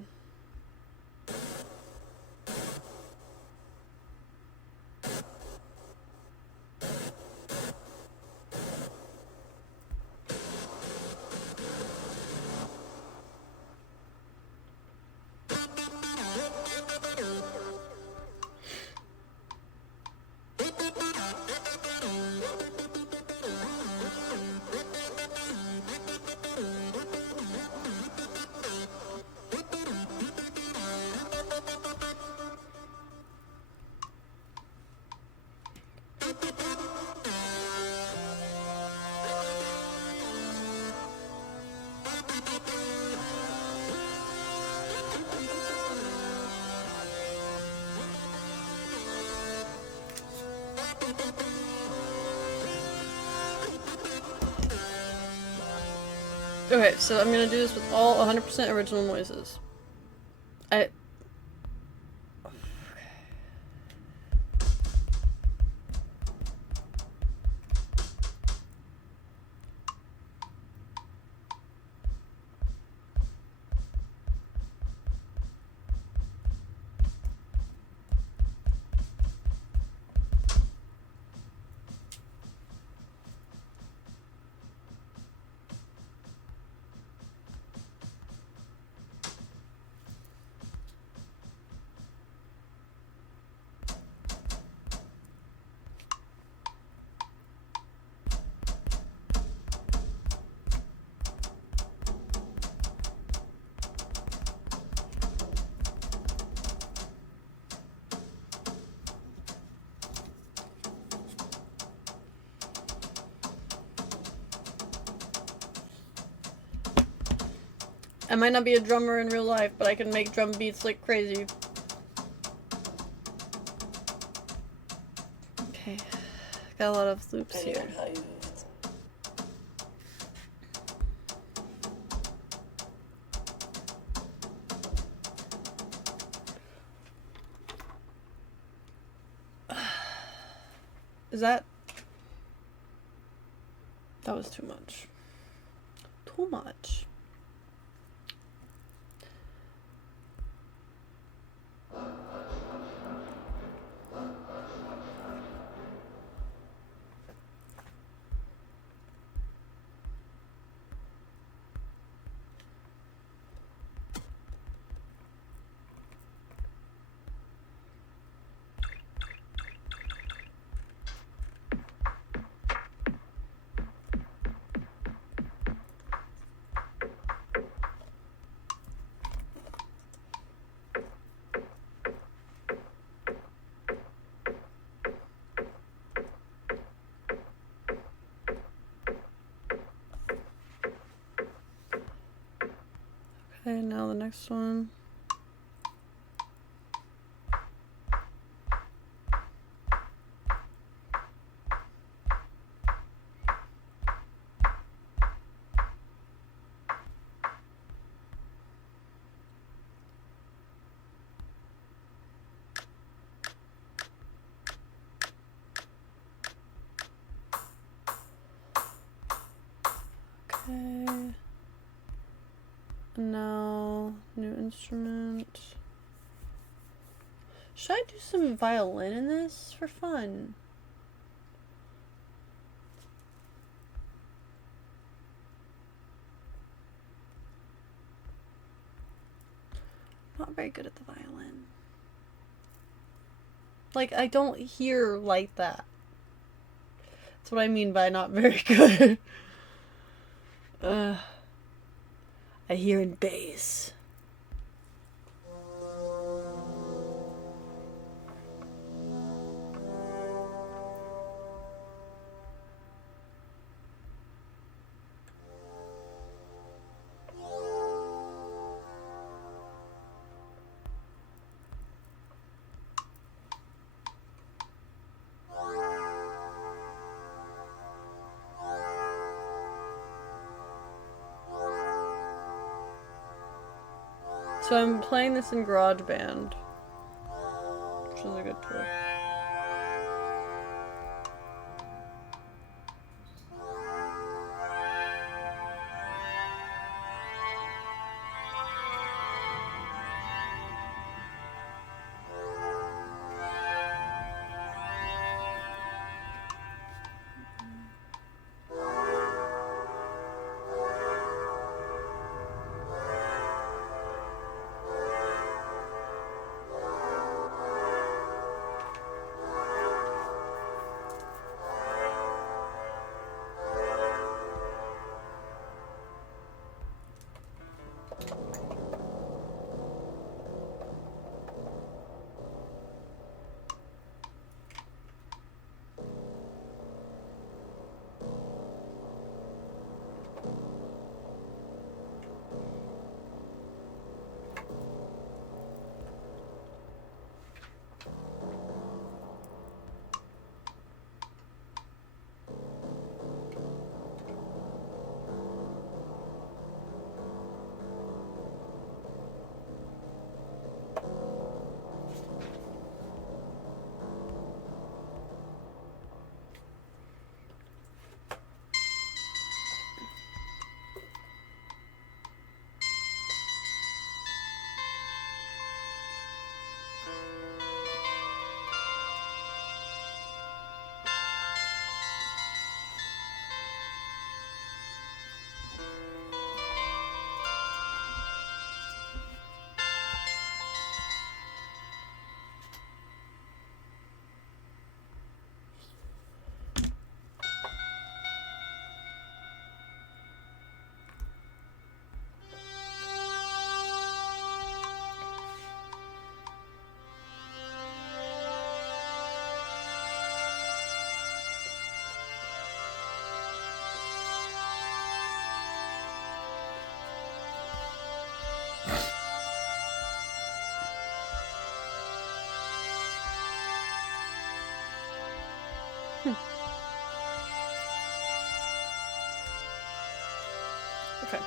Okay, so I'm gonna do this with all 100% original noises. I might not be a drummer in real life, but I can make drum beats like crazy. Okay. Got a lot of loops here. Depending on how you Is that... That was too much. Too much. Okay, now the next one. Okay. And now, new instrument. Should I do some violin in this for fun? Not very good at the violin. Like, I don't hear like that. That's what I mean by not very good. I hear in bass. So I'm playing this in GarageBand, which is a good tool. Okay.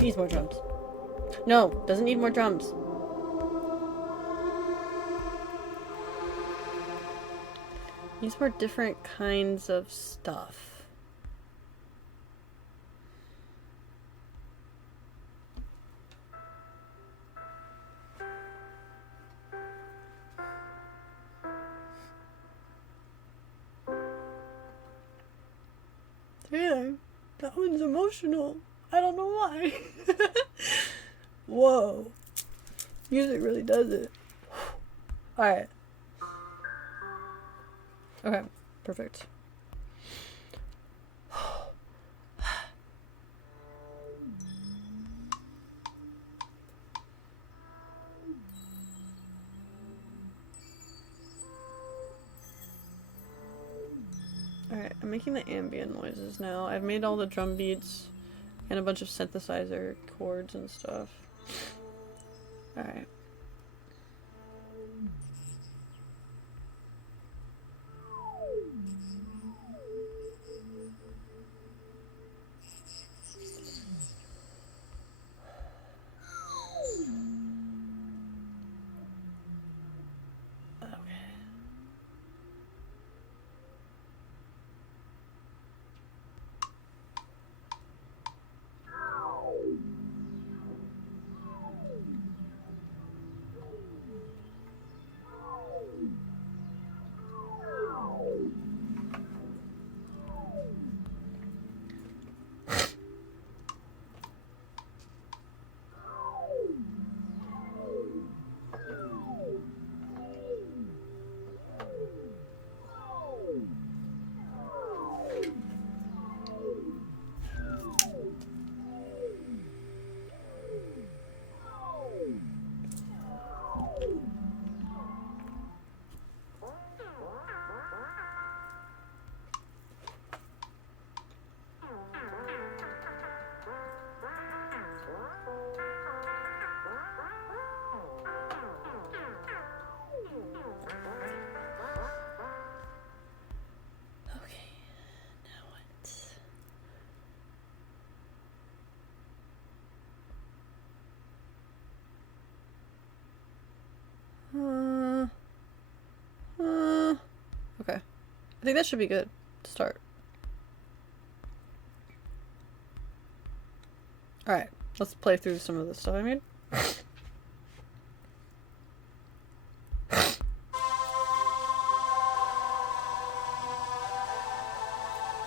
Needs more drums. No, doesn't need more drums. Needs more different kinds of stuff. Yeah, that one's emotional. I don't know why. Whoa. Music really does it. Alright. Okay, perfect. Alright, I'm making the ambient noises now. I've made all the drum beats and a bunch of synthesizer chords and stuff. Alright. I think that should be good to start. Alright, let's play through some of the stuff I made.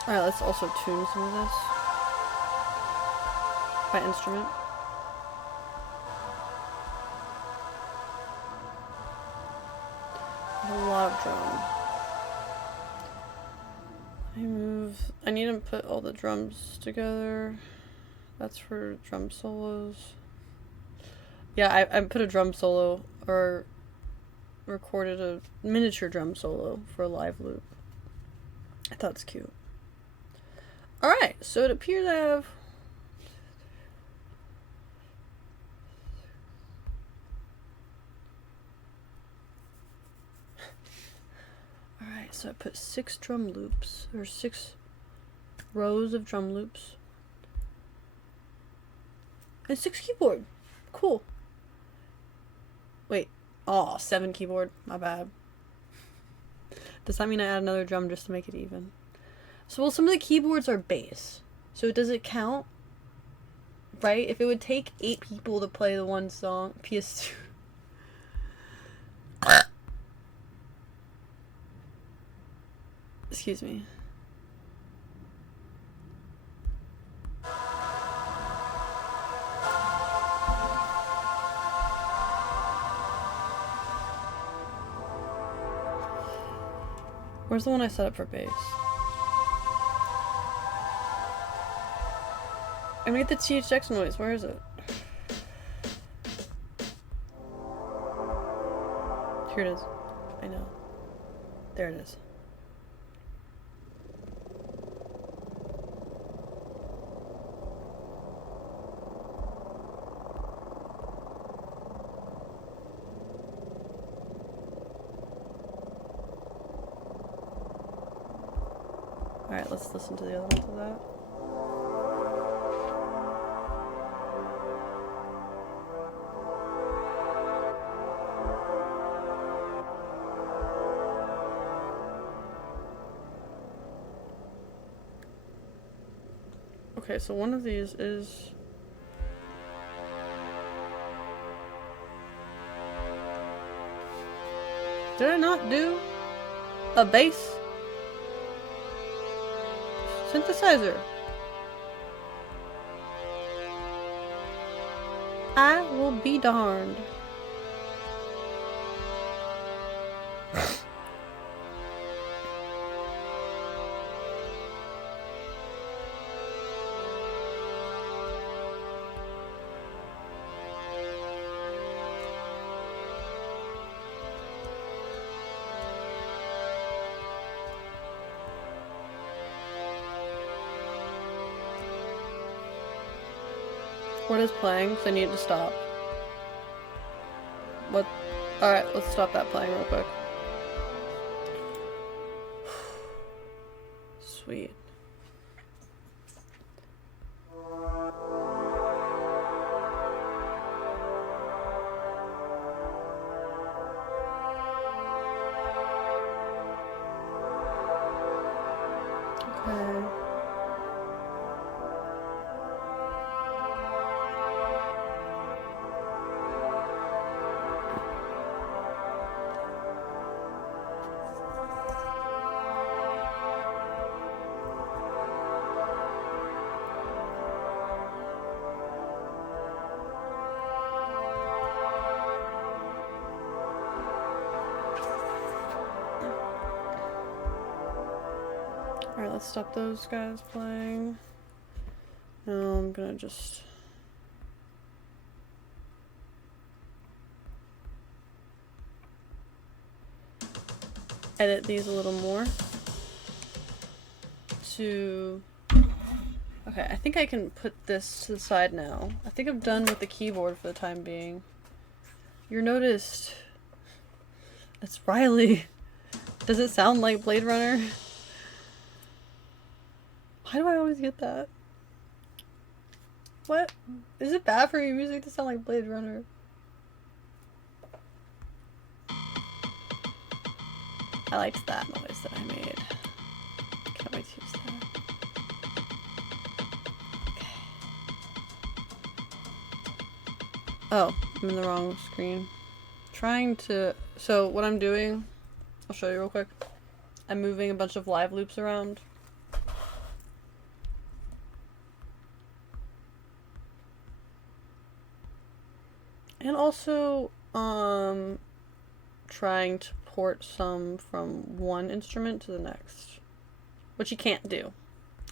Alright, let's also tune some of this by instrument. A lot of drum. I need to put all the drums together. That's for drum solos. Yeah, I put a drum solo, or recorded a miniature drum solo for a live loop. I thought it's cute. Alright, so it appears I have... Alright, so I put 6 drum loops, or 6 rows of drum loops. And 6 keyboard. Cool. Wait. Aw, 7 keyboard. My bad. Does that mean I add another drum just to make it even? So, well, some of the keyboards are bass. So does it count? Right? If it would take 8 people to play the one song, PS2. Excuse me. Where's the one I set up for bass? I made the THX noise. Where is it? Here it is. I know. There it is. Alright, let's listen to the other ones of that. Okay, so one of these is... Did I not do a bass synthesizer? I will be darned. What is playing? Because I need to stop. What? Alright, let's stop that playing real quick. Sweet. Okay. Alright, let's stop those guys playing. Now I'm gonna just... edit these a little more. To... Okay, I think I can put this to the side now. I think I'm done with the keyboard for the time being. You're noticed. It's Riley. Does it sound like Blade Runner? Why do I always get that? What? Is it bad for your music to sound like Blade Runner? I liked that noise that I made. Can't wait to use that. Okay. Oh, I'm in the wrong screen. Trying to... So, what I'm doing... I'll show you real quick. I'm moving a bunch of live loops around. And also, trying to port some from one instrument to the next. Which you can't do.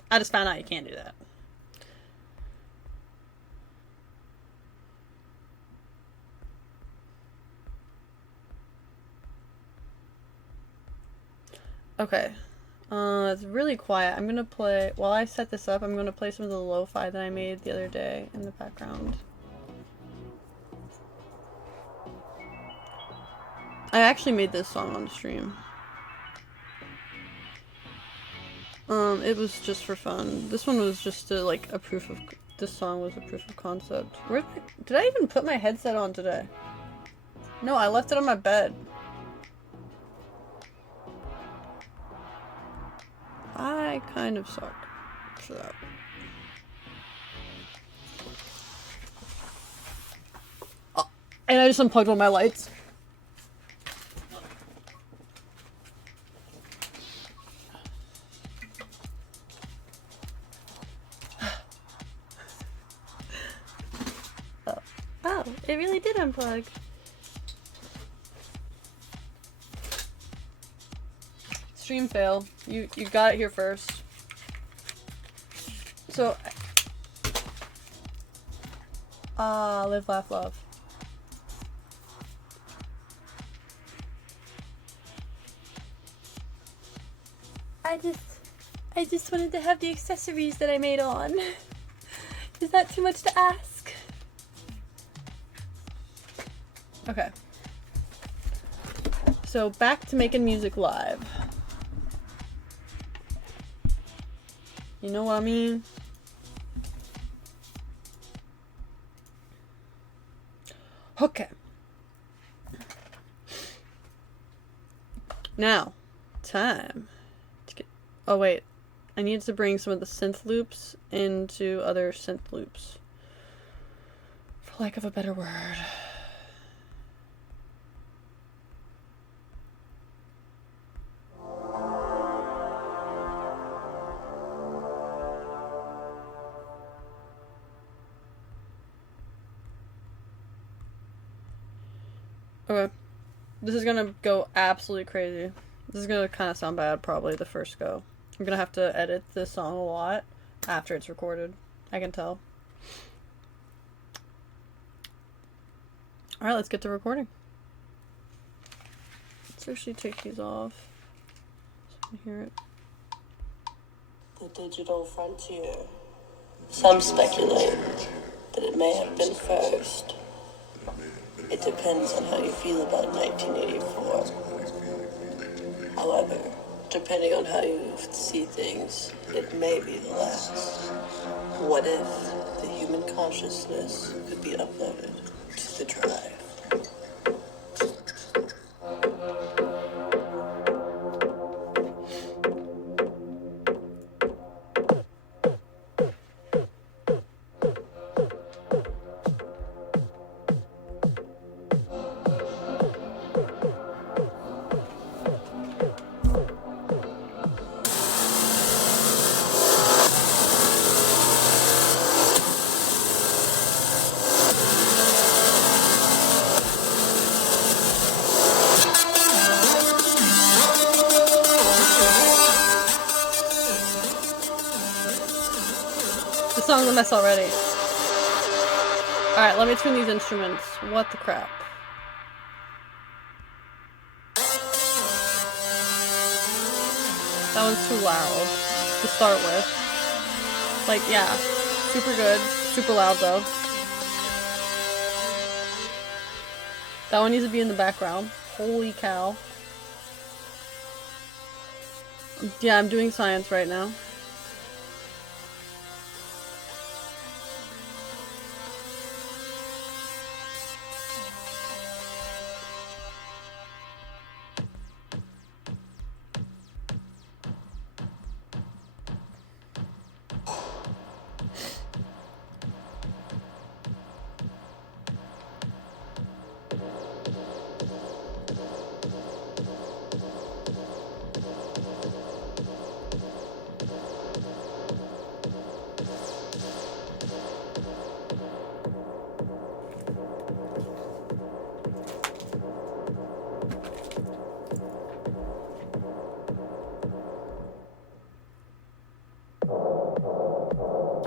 I just found out you can't do that. Okay. It's really quiet. I'm gonna play... While I set this up, I'm gonna play some of the lo-fi that I made the other day in the background. I actually made this song on stream. It was just for fun. This one was just like a proof of... This song was a proof of concept. Did I even put my headset on today? No, I left it on my bed. I kind of suck for that. Oh, and I just unplugged one of my lights. Oh, it really did unplug. Stream fail. You got it here first. So, live, laugh, love. I just wanted to have the accessories that I made on. Is that too much to ask? Okay. So back to making music live. You know what I mean? Okay. Now, time to get... Oh wait, I needed to bring some of the synth loops into other synth loops. For lack of a better word. Okay. This is gonna go absolutely crazy. This is gonna kind of sound bad, probably, the first go. I'm gonna have to edit this song a lot after it's recorded. I can tell. Alright, let's get to recording. Let's actually take these off so I can hear it. The digital frontier. Some speculate that it may have been first. It depends on how you feel about 1984. However, depending on how you see things, it may be the last. What if the human consciousness could be uploaded to the drive? This song's a mess already. Alright, let me tune these instruments. What the crap? That one's too loud to start with. Like, yeah, super good. Super loud, though. That one needs to be in the background. Holy cow. Yeah, I'm doing science right now.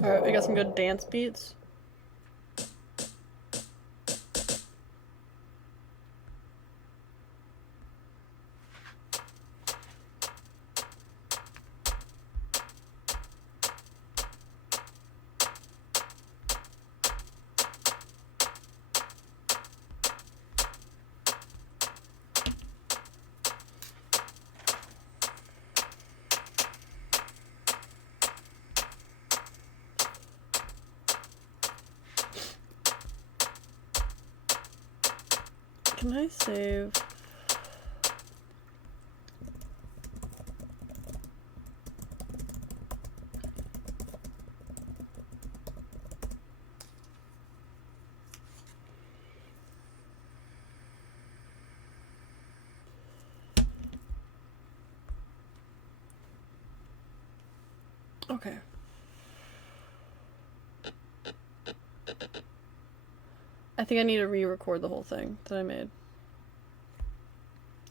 Alright, we got some good dance beats. Can I save? Okay. I think I need to re-record the whole thing that I made.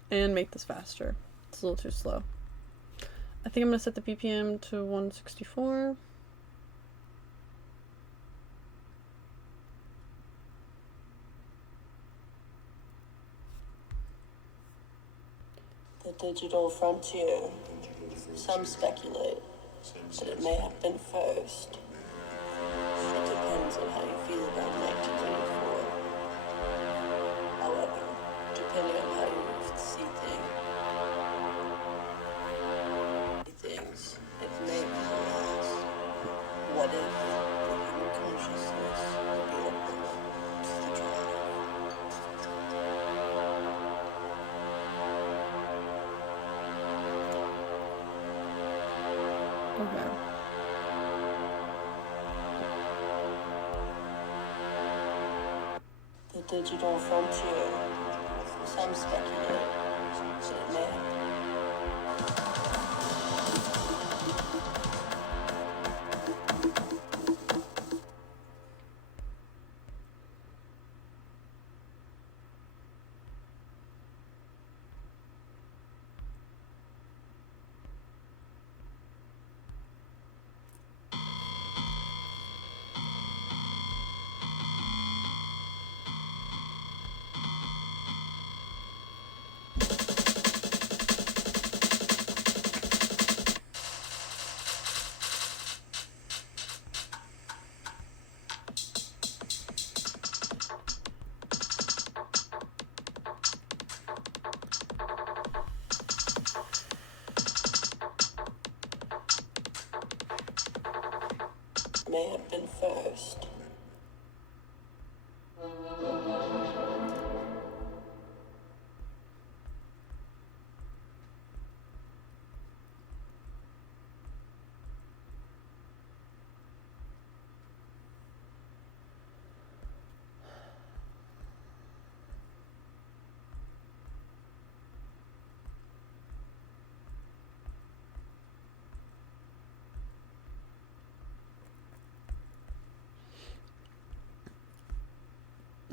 And make this faster. It's a little too slow. I think I'm gonna set the BPM to 164. The digital frontier. Some speculate that it may have been first. It depends on how you feel about 1984. However, depending on how you see things, it may be the last. What if the human consciousness could be open to the drive? Okay. The digital frontier. Some speculate that it may have. May have been first.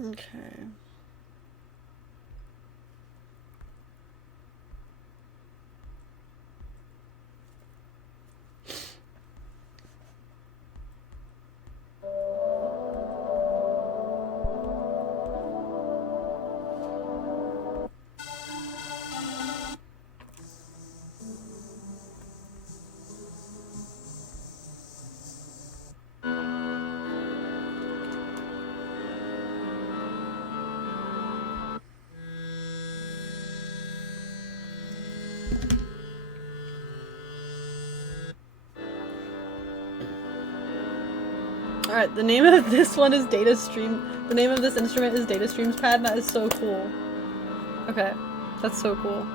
Okay. Alright, the name of this one is Data Stream. The name of this instrument is Data Streams Pad, and that is so cool. Okay, that's so cool.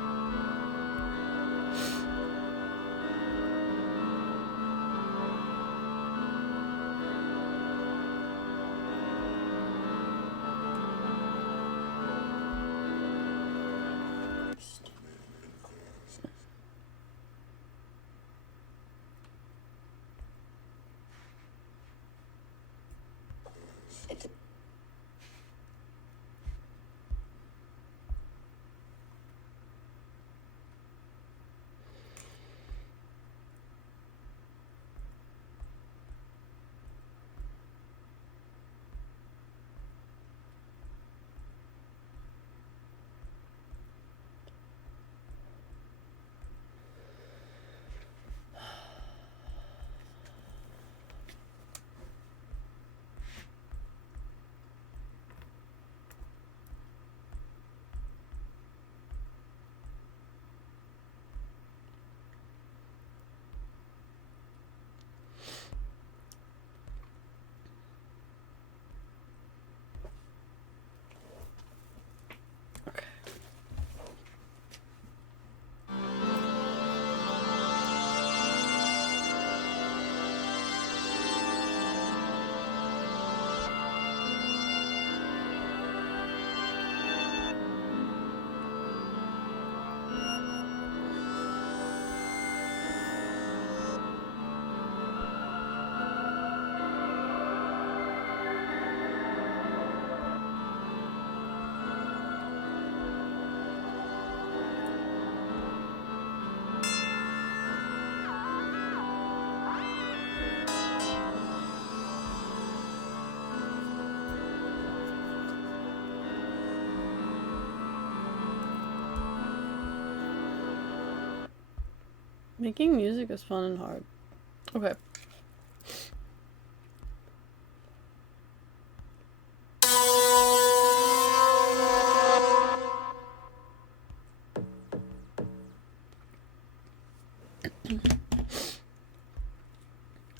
Making music is fun and hard. Okay.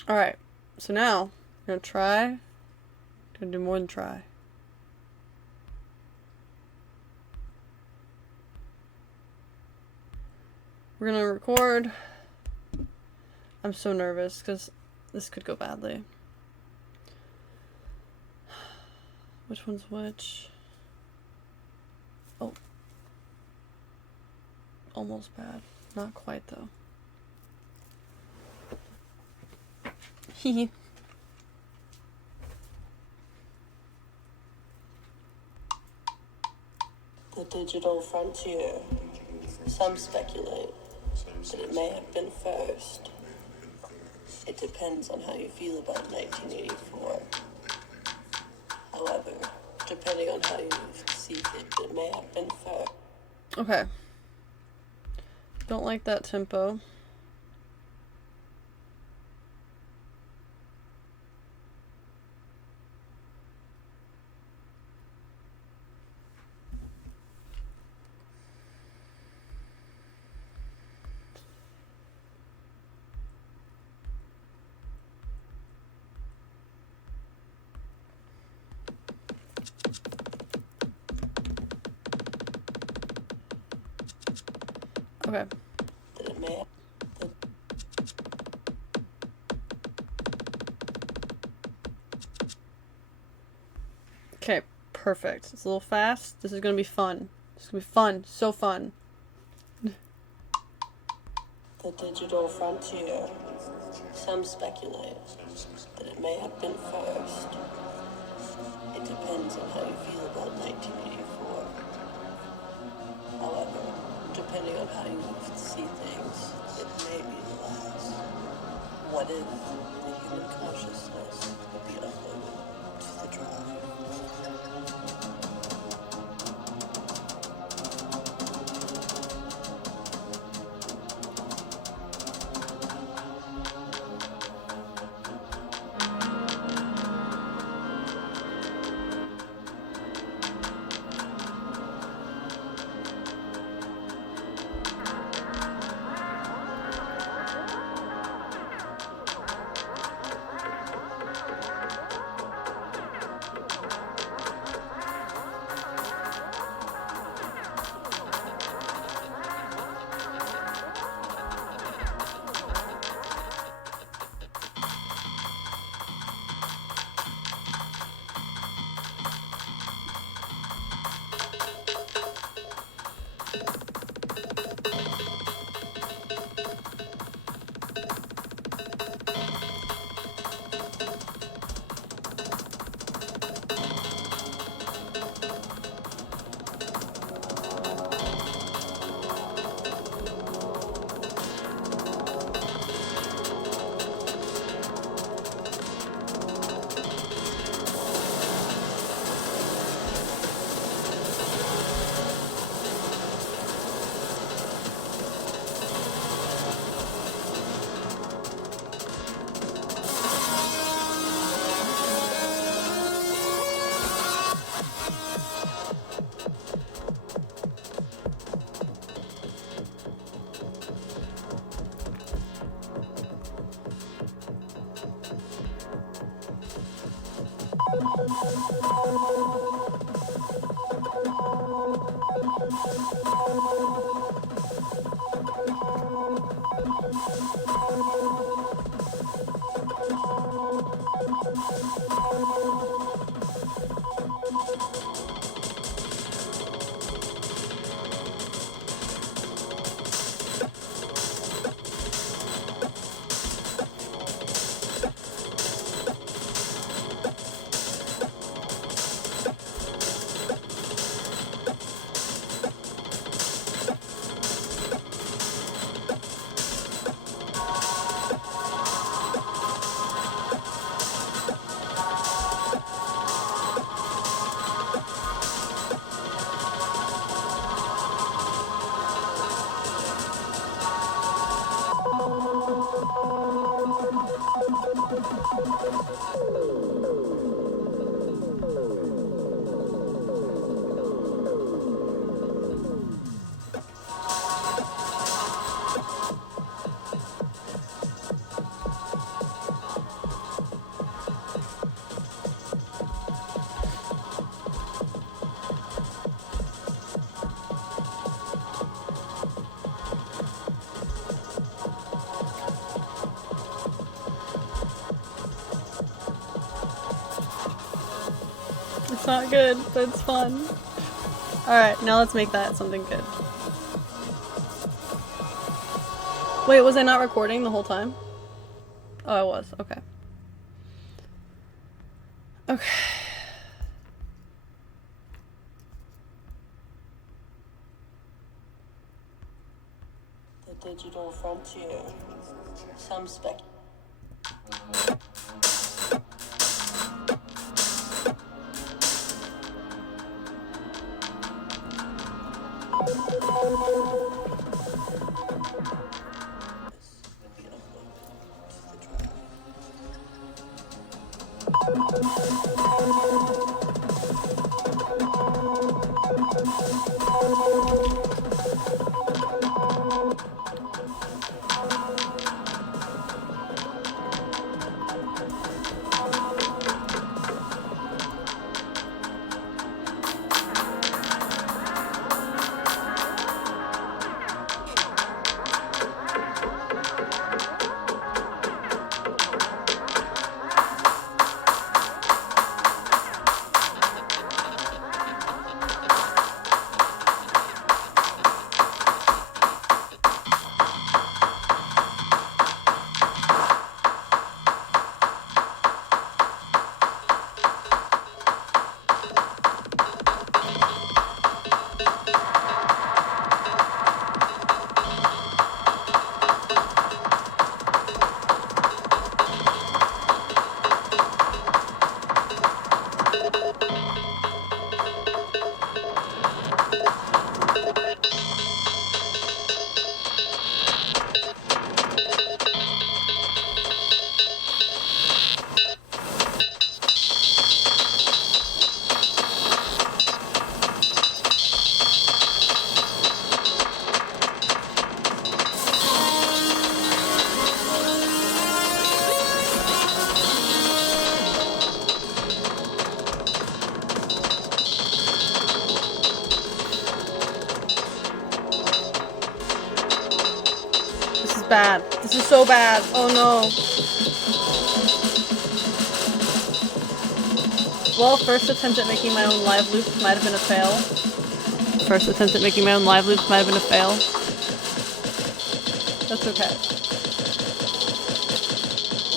Alright, so now I'm gonna try. I'm gonna do more than try. We're gonna record. I'm so nervous because this could go badly. Which one's which? Oh. Almost bad. Not quite though. Hee. The digital frontier. Some speculate that it may have been first. It depends on how you feel about 1984. However, depending on how you see it may have been first. Okay. Don't like that tempo. Okay. That it may have Okay, perfect. It's a little fast. This is gonna be fun. This is gonna be fun. So fun. the digital frontier. Some speculate that it may have been first. It depends on how you feel about 1984. However, depending on how you see things, it may be the last. What if the human consciousness could be uploaded to the drive? It's not good, but it's fun. Alright, now let's make that something good. Wait, was I not recording the whole time? Oh, I was. Okay. Okay. The digital frontier. Some spec. Bad. This is so bad. Oh no. Well, first attempt at making my own live loops might have been a fail. First attempt at making my own live loops might have been a fail. That's okay.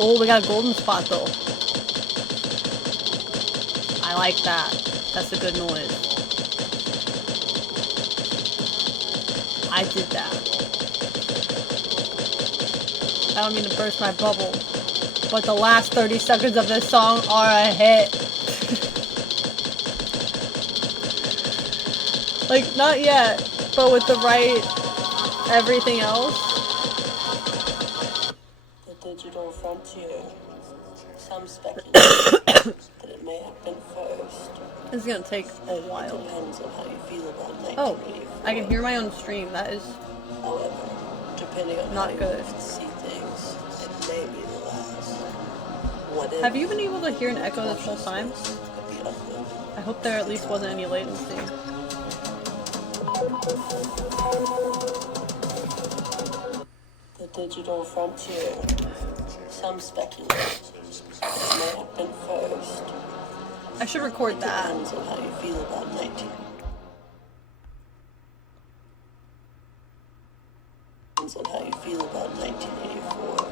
Oh, we got a golden spot though. I like that. That's a good noise. I did that. I don't mean to burst my bubble, but the last 30 seconds of this song are a hit. Like, not yet, but with the right everything else. The digital frontier. Some speculate that it may have been first. It's gonna take a while. Depends on how you feel about 1984. Oh, I can hear my own stream. That is However, depending on not how good. you see things, it may be the last. What if Have you been able to hear an echo this whole time? could be uplifted? I hope there at least wasn't any latency. The digital frontier. Some speculate that it may have been first. I should record that. Depends on how you feel about 19. Depends on how you feel about 1984.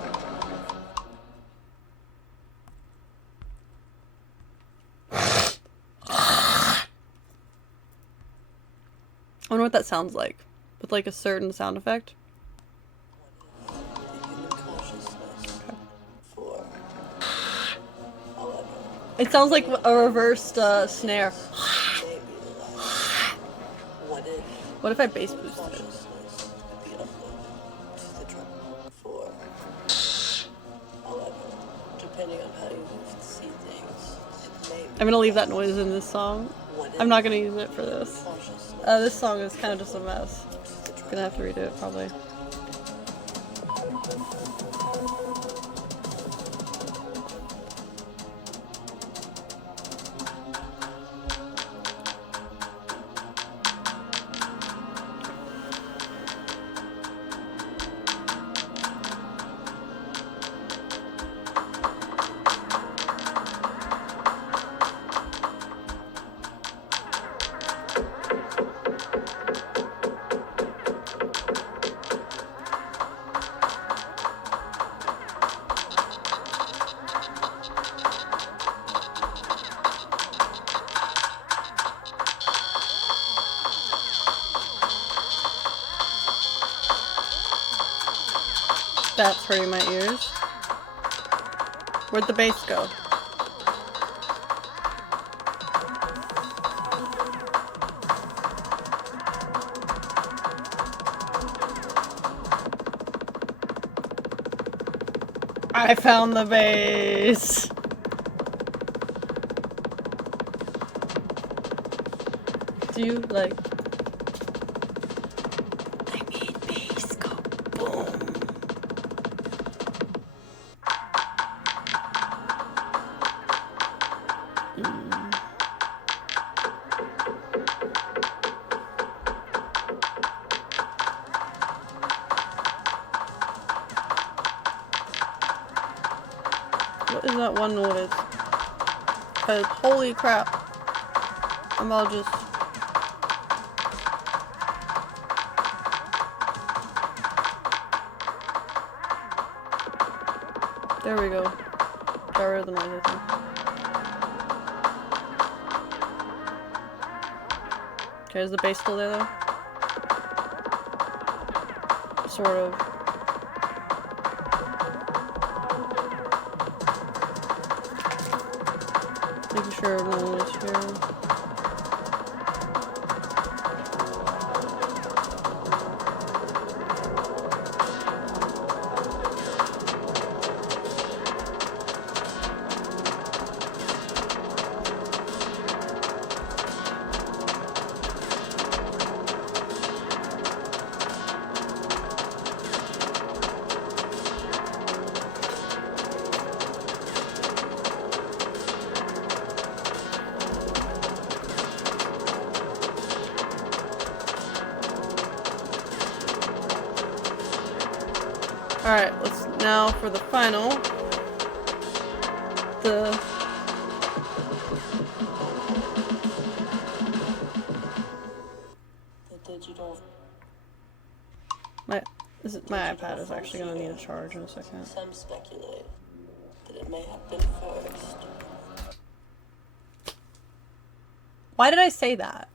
I wonder what that sounds like. With like a certain sound effect. The human consciousness. For. However, It sounds like a reversed snare. maybe the last. What if What if I bass boosted it? consciousness could be uplifted to the drum? For. However, depending on how you see things, it may be I'm gonna leave that noise in this song. what if I'm not gonna use it for this. consciousness This song is kind of just a mess. Gonna have to redo it probably. That's hurting my ears. Where'd the bass go? I found the bass. Do you like? I made bass go boom. What is that one noise? Cause holy crap, I'm all just. There we go. Got rid of the noise, I think. Okay, is the bass still there though? Sort of. Making sure no one is here. Alright, let's now for the final. The digital. my iPad is actually gonna need a charge in a second. Some speculate that it may have been first. Why did I say that?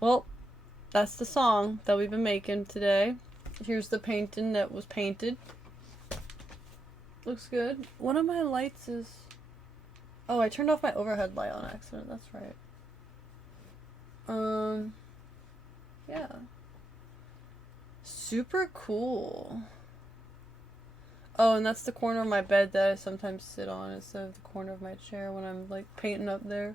Well, that's the song that we've been making today. Here's the painting that was painted. Looks good. One of my lights is... Oh, I turned off my overhead light on accident. That's right. Yeah. Super cool. Oh, and that's the corner of my bed that I sometimes sit on instead of the corner of my chair when I'm, like, painting up there.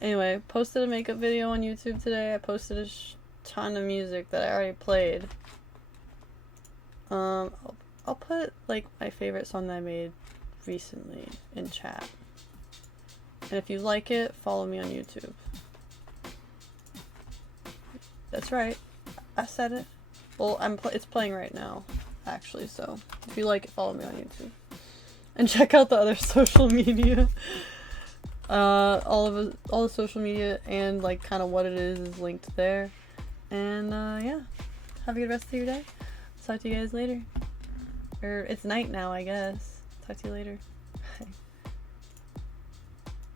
Anyway, posted a makeup video on YouTube today. I posted a ton of music that I already played. I'll put, like, my favorite song that I made recently in chat. And if you like it, follow me on YouTube. That's right. I said it. Well, it's playing right now, actually, so if you like it, follow me on YouTube. And check out the other social media. All the social media and like kind of what it is linked there. And yeah, have a good rest of your day. Talk to you guys later. Or it's night now, I guess. Talk to you later. Bye.